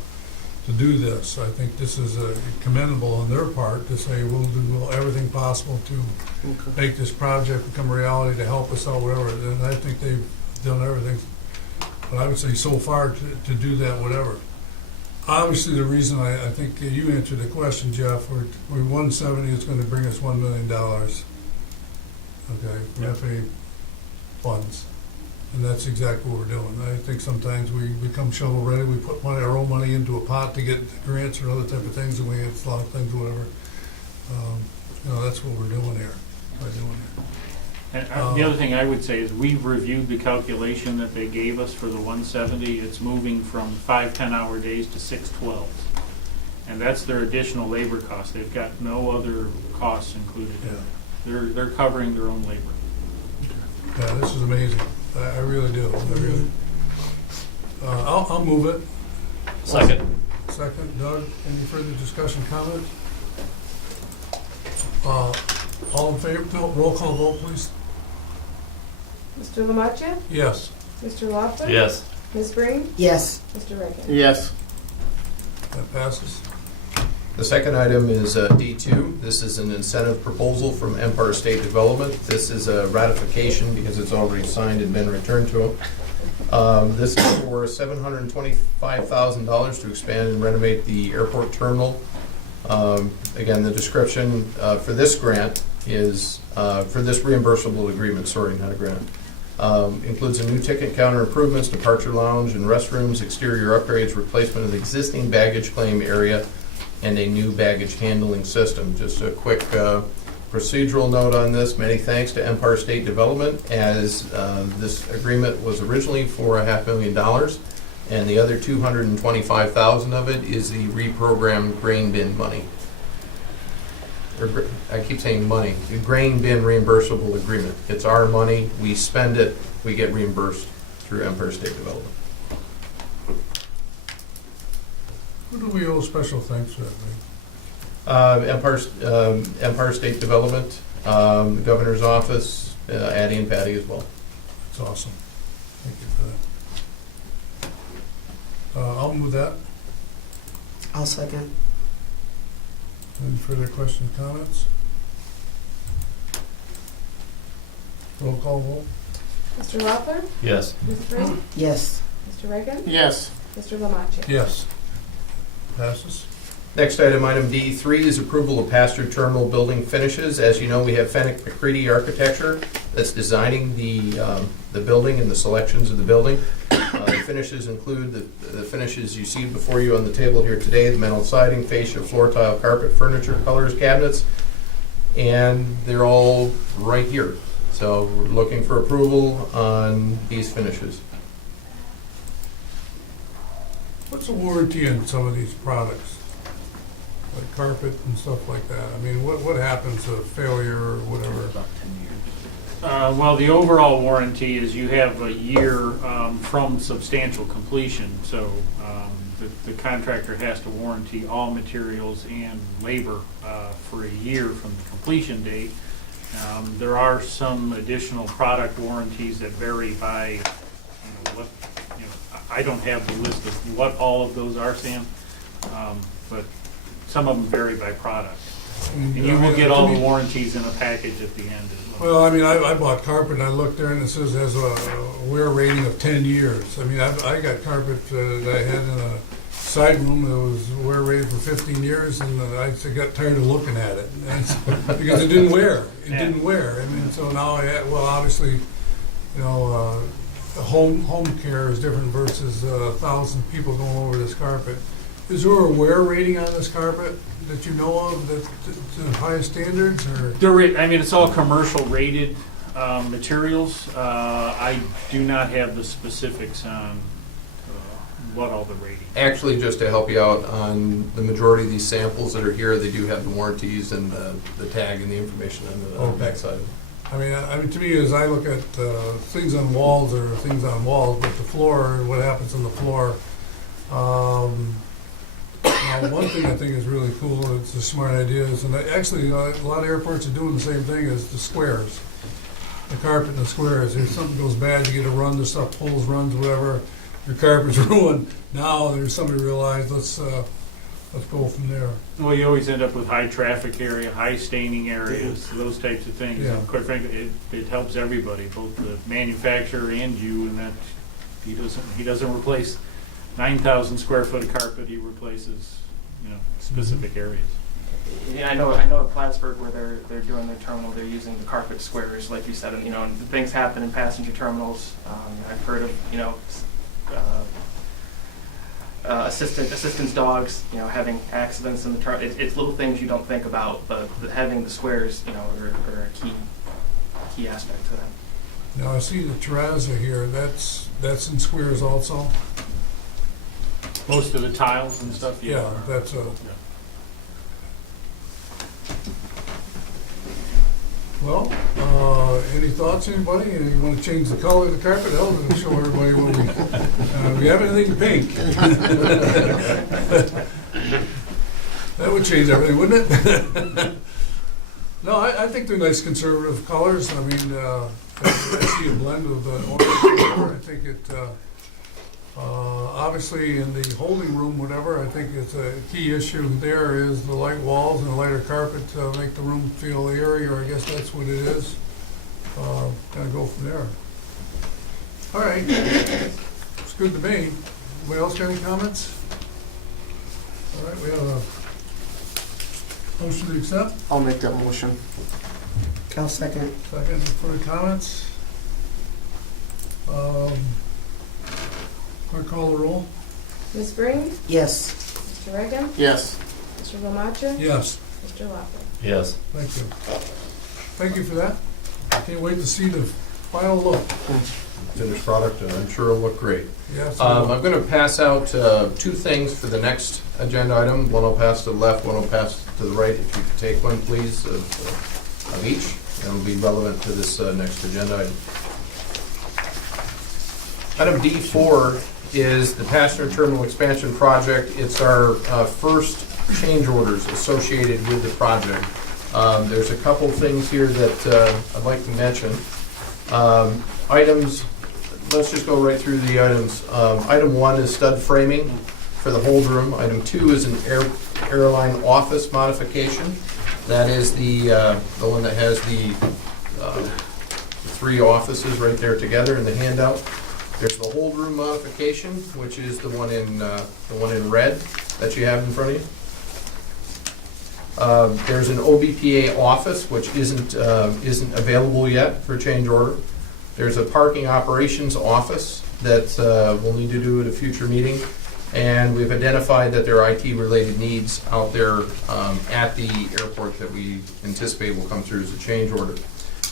to do this. I think this is commendable on their part to say, we'll do everything possible to make this project become a reality, to help us out, whatever. And I think they've done everything, but I would say so far to do that, whatever. Obviously, the reason I think you answered the question, Jeff, we're 170 is going to bring us $1 million. Okay, from FA funds. And that's exactly what we're doing. I think sometimes we become shovel ready, we put money, our own money into a pot to get grants or other type of things, and we get a lot of things, whatever. That's what we're doing here, by doing it. And the other thing I would say is we've reviewed the calculation that they gave us for the 170. It's moving from 5 10-hour days to 6 12s. And that's their additional labor cost. They've got no other costs included. Yeah. They're covering their own labor. Yeah, this is amazing. I really do. I really. I'll move it. Second. Second, Doug. Any further discussion, comments? All in favor? No, roll call vote, please. Mr. Lamacha? Yes. Mr. Loeffler? Yes. Ms. Breen? Yes. Mr. Reagan? Yes. That passes. The second item is D2. This is an incentive proposal from Empire State Development. This is a ratification because it's already signed and been returned to them. This is for $725,000 to expand and renovate the airport terminal. Again, the description for this grant is, for this reimbursable agreement, sorry, not a grant, includes a new ticket counter improvements, departure lounge and restrooms, exterior upgrades, replacement of the existing baggage claim area, and a new baggage handling system. Just a quick procedural note on this. Many thanks to Empire State Development, as this agreement was originally for $500,000, and the other $225,000 of it is the reprogrammed grain bin money. I keep saying money. The grain bin reimbursable agreement. It's our money. We spend it. We get reimbursed through Empire State Development. Who do we owe special thanks for that, Empire State Development, the Governor's Office, Addie and Patty as well. It's awesome. Thank you for that. I'll move that. I'll second. Any further questions, comments? Roll call vote? Mr. Loeffler? Yes. Ms. Breen? Yes. Mr. Reagan? Yes. Mr. Lamacha? Yes. Passes. Next item D3, is approval of pass-through terminal building finishes. As you know, we have Fenwick McCready Architecture that's designing the building and the selections of the building. The finishes include the finishes you see before you on the table here today: the metal siding, fascia, floor tile, carpet, furniture, colors, cabinets, and they're all right here. So we're looking for approval on these finishes. What's the warranty on some of these products? Like carpet and stuff like that? I mean, what happens to failure or whatever? Well, the overall warranty is you have a year from substantial completion. So the contractor has to warranty all materials and labor for a year from the completion date. There are some additional product warranties that vary by what. I don't have the list of what all of those are, Sam, but some of them vary by product. And you will get all the warranties in a package at the end as well. Well, I mean, I bought carpet and I looked there and it says it has a wear rating of 10 years. I mean, I got carpet that I had in a side room that was wear rated for 15 years, and I got tired of looking at it because it didn't wear. It didn't wear. I mean, so now obviously, home care is different versus 1,000 people going over this carpet. Is there a wear rating on this carpet that you know of that's to the highest standards, or? It's all commercial rated materials. I do not have the specifics on what all the ratings. Actually, just to help you out on the majority of these samples that are here, they do have the warranties and the tag and the information on the backside. I mean, to me, as I look at things on walls or things on walls, but the floor and what happens on the floor. Now, one thing I think is really cool, it's a smart idea, and actually a lot of airports are doing the same thing as the squares. The carpet and the squares. If something goes bad, you get a run, the stuff pulls, runs, whatever, your carpet's ruined. Now there's somebody realized, let's go from there. Well, you always end up with high traffic area, high staining areas, those types of things. Yeah. And quite frankly, it helps everybody, both the manufacturer and you, in that he doesn't replace 9,000 square foot of carpet. He replaces specific areas. Yeah, I know at Plattsburgh where they're doing their terminal, they're using the carpet squares, like you said, and, and things happen in passenger terminals. I've heard of, assistance dogs, having accidents in the terminal. It's little things you don't think about, but having the squares, are a key aspect to that. Now, I see the terrazza here, that's in squares also? Most of the tiles and stuff, Yeah, that's a, well, any thoughts, anybody? You want to change the color of the carpet? Hell, to show everybody what we have anything pink. That would change everything, wouldn't it? No, I think they're nice conservative colors. I mean, I see a blend of orange and color. I think it, obviously in the holding room, whatever, I think it's a key issue there is the light walls and the lighter carpet to make the room feel airy, or I guess that's what it is. Kind of go from there. All right, it's good to me. Anybody else got any comments? All right, we have a motion to accept. I'll make that motion. I'll second. Second, further comments? Clerk, call the roll. Ms. Breen, Yes. Mr. Reagan, Yes. Mr. Lamacha, Yes. Mr. Lawler. Yes. Thank you. Thank you for that. Can't wait to see the final look. Finished product, and I'm sure it'll look great. Yes. I'm going to pass out two things for the next agenda item. One I'll pass to the left, one I'll pass to the right. If you could take one, please, of each, and it'll be relevant to this next agenda item. Item D4 is the passenger terminal expansion project. It's our first change orders associated with the project. There's a couple things here that I'd like to mention. Items, let's just go right through the items. Item 1 is stud framing for the hold room. Item 2 is an airline office modification. That is the one that has the 3 offices right there together in the handout. There's the hold room modification, which is the one in red that you have in front of you. There's an OBPA office, which isn't available yet for change order. There's a parking operations office that we'll need to do at a future meeting. And we've identified that there are IT-related needs out there at the airport that we anticipate will come through as a change order.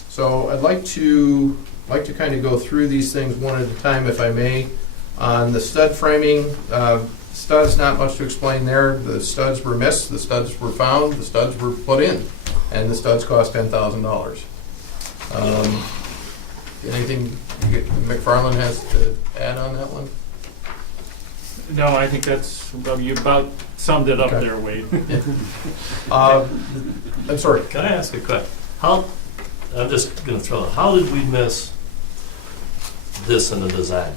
So I'd like to kind of go through these things one at a time, if I may. On the stud framing, studs, not much to explain there. The studs were missed, the studs were found, the studs were put in, and the studs cost $10,000. Anything McFarland has to add on that one? No, I think you about summed it up Okay. there, Wade. I'm sorry. Can I ask a question? I'm just going to throw it. How did we miss this in the design?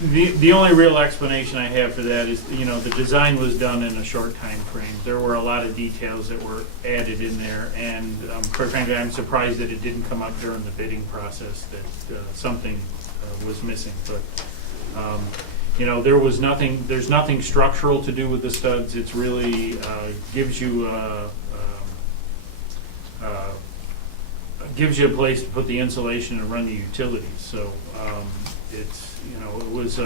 The only real explanation I have for that is, the design was done in a short time frame. There were a lot of details that were added in there, and quite frankly, I'm surprised that it didn't come up during the bidding process, that something was missing. But there's nothing structural to do with the studs. It's really gives you a place to put the insulation and run the utilities. So it's it was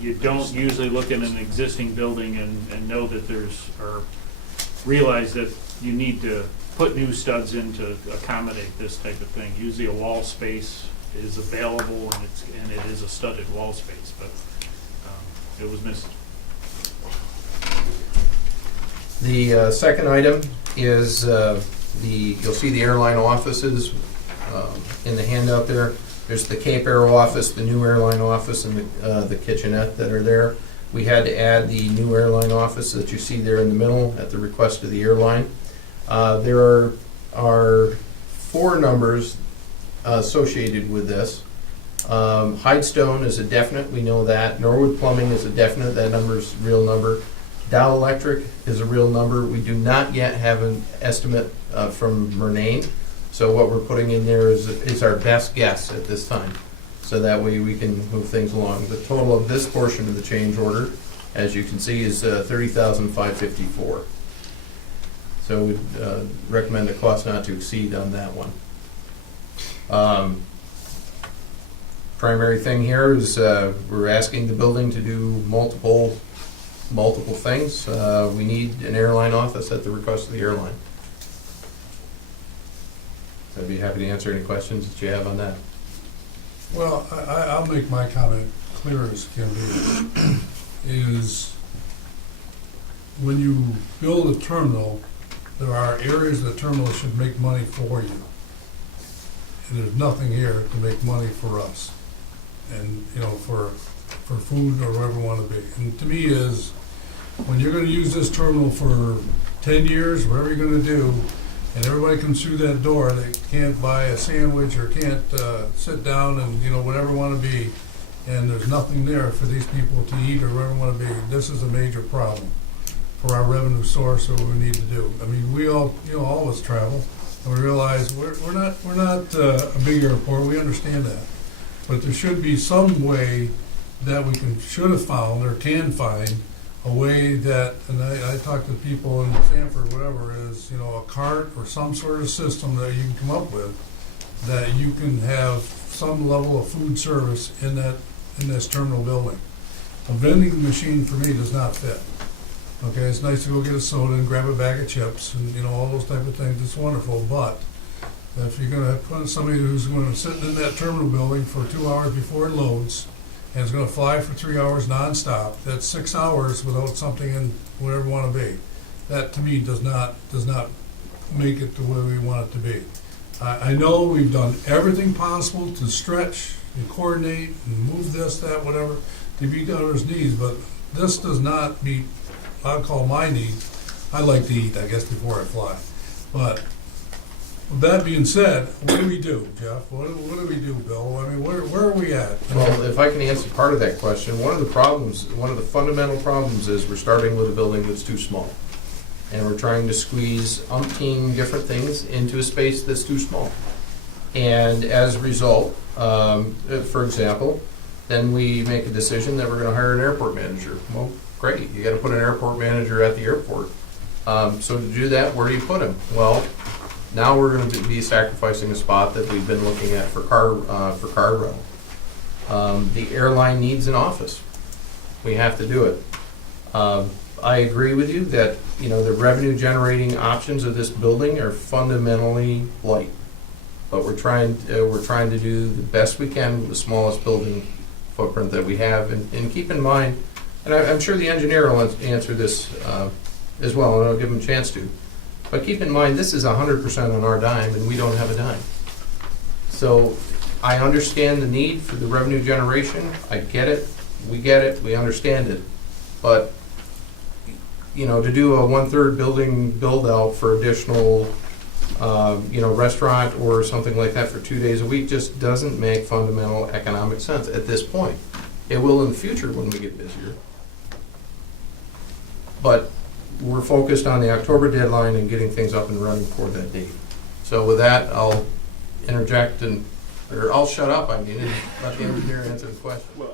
you don't usually look at an existing building and know that or realize that you need to put new studs in to accommodate this type of thing. Usually a wall space is available and it is a studded wall space, but it was missing. The second item is you'll see the airline offices in the handout there. There's the Cape Air office, the new airline office, and the kitchenette that are there. We had to add the new airline office that you see there in the middle at the request of the airline. There are 4 numbers associated with this. Hidestone is a definite, we know that. Norwood Plumbing is a definite, that number is a real number. Dow Electric is a real number. We do not yet have an estimate from Murnane. So what we're putting in there is our best guess at this time. So that way we can move things along. The total of this portion of the change order, as you can see, is $30,554. So we'd recommend a cost not to exceed on that one. Primary thing here is we're asking the building to do multiple things. We need an airline office at the request of the airline. So I'd be happy to answer any questions that you have on that. Well, I'll make my comment clear as can be, is when you build a terminal, there are areas of the terminal that should make money for you. And there's nothing here to make money for us. And, you know, for food or whatever we want to be. And to me is, when you're gonna use this terminal for 10 years, whatever you're gonna do, and everybody comes through that door, they can't buy a sandwich or can't sit down and, you know, whatever want to be, and there's nothing there for these people to eat or whatever want to be, this is a major problem for our revenue source of what we need to do. I mean, we all, you know, all of us travel, and we realize we're not a big airport, we understand that. But there should be some way that we should have found or can find a way that, and I talk to people in Sanford, whatever, is, you know, a cart or some sort of system that you can come up with, that you can have some level of food service in this terminal building. A vending machine for me does not fit. Okay, it's nice to go get a soda and grab a bag of chips and, you know, all those type of things, it's wonderful, but if you're gonna put somebody who's gonna sit in that terminal building for 2 hours before it loads, and is gonna fly for 3 hours nonstop, that's 6 hours without something in whatever you wanna be. That to me does not make it the way we want it to be. I know we've done everything possible to stretch and coordinate and move this, that, whatever, to meet others' needs, but this does not meet, I'll call my needs. I like to eat, I guess, before I fly. But with that being said, what do we do, Jeff? What do we do, Bill? I mean, where are we at? Well, if I can answer part of that question, one of the fundamental problems is we're starting with a building that's too small. And we're trying to squeeze umpteen different things into a space that's too small. And as a result, for example, then we make a decision that we're gonna hire an airport manager. Well, great, you gotta put an airport manager at the airport. So to do that, where do you put him? Well, now we're going to be sacrificing a spot that we've been looking at for car rental. The airline needs an office. We have to do it. I agree with you that, you know, the revenue generating options of this building are fundamentally light, but we're trying to do the best we can with the smallest building footprint that we have. And keep in mind, and I'm sure the engineer will answer this as well, and I'll give him a chance to. But keep in mind, this is 100% on our dime, and we don't have a dime. So I understand the need for the revenue generation. I get it. We understand it. But, you know, to do a 1/3 building build-out for additional, you know, restaurant or something like that for 2 days a week just doesn't make fundamental economic sense at this point. It will in the future when we get busier. But we're focused on the October deadline and getting things up and running for that date. So with that, I'll interject or I'll shut up, I mean, and let the engineer answer the question. Well,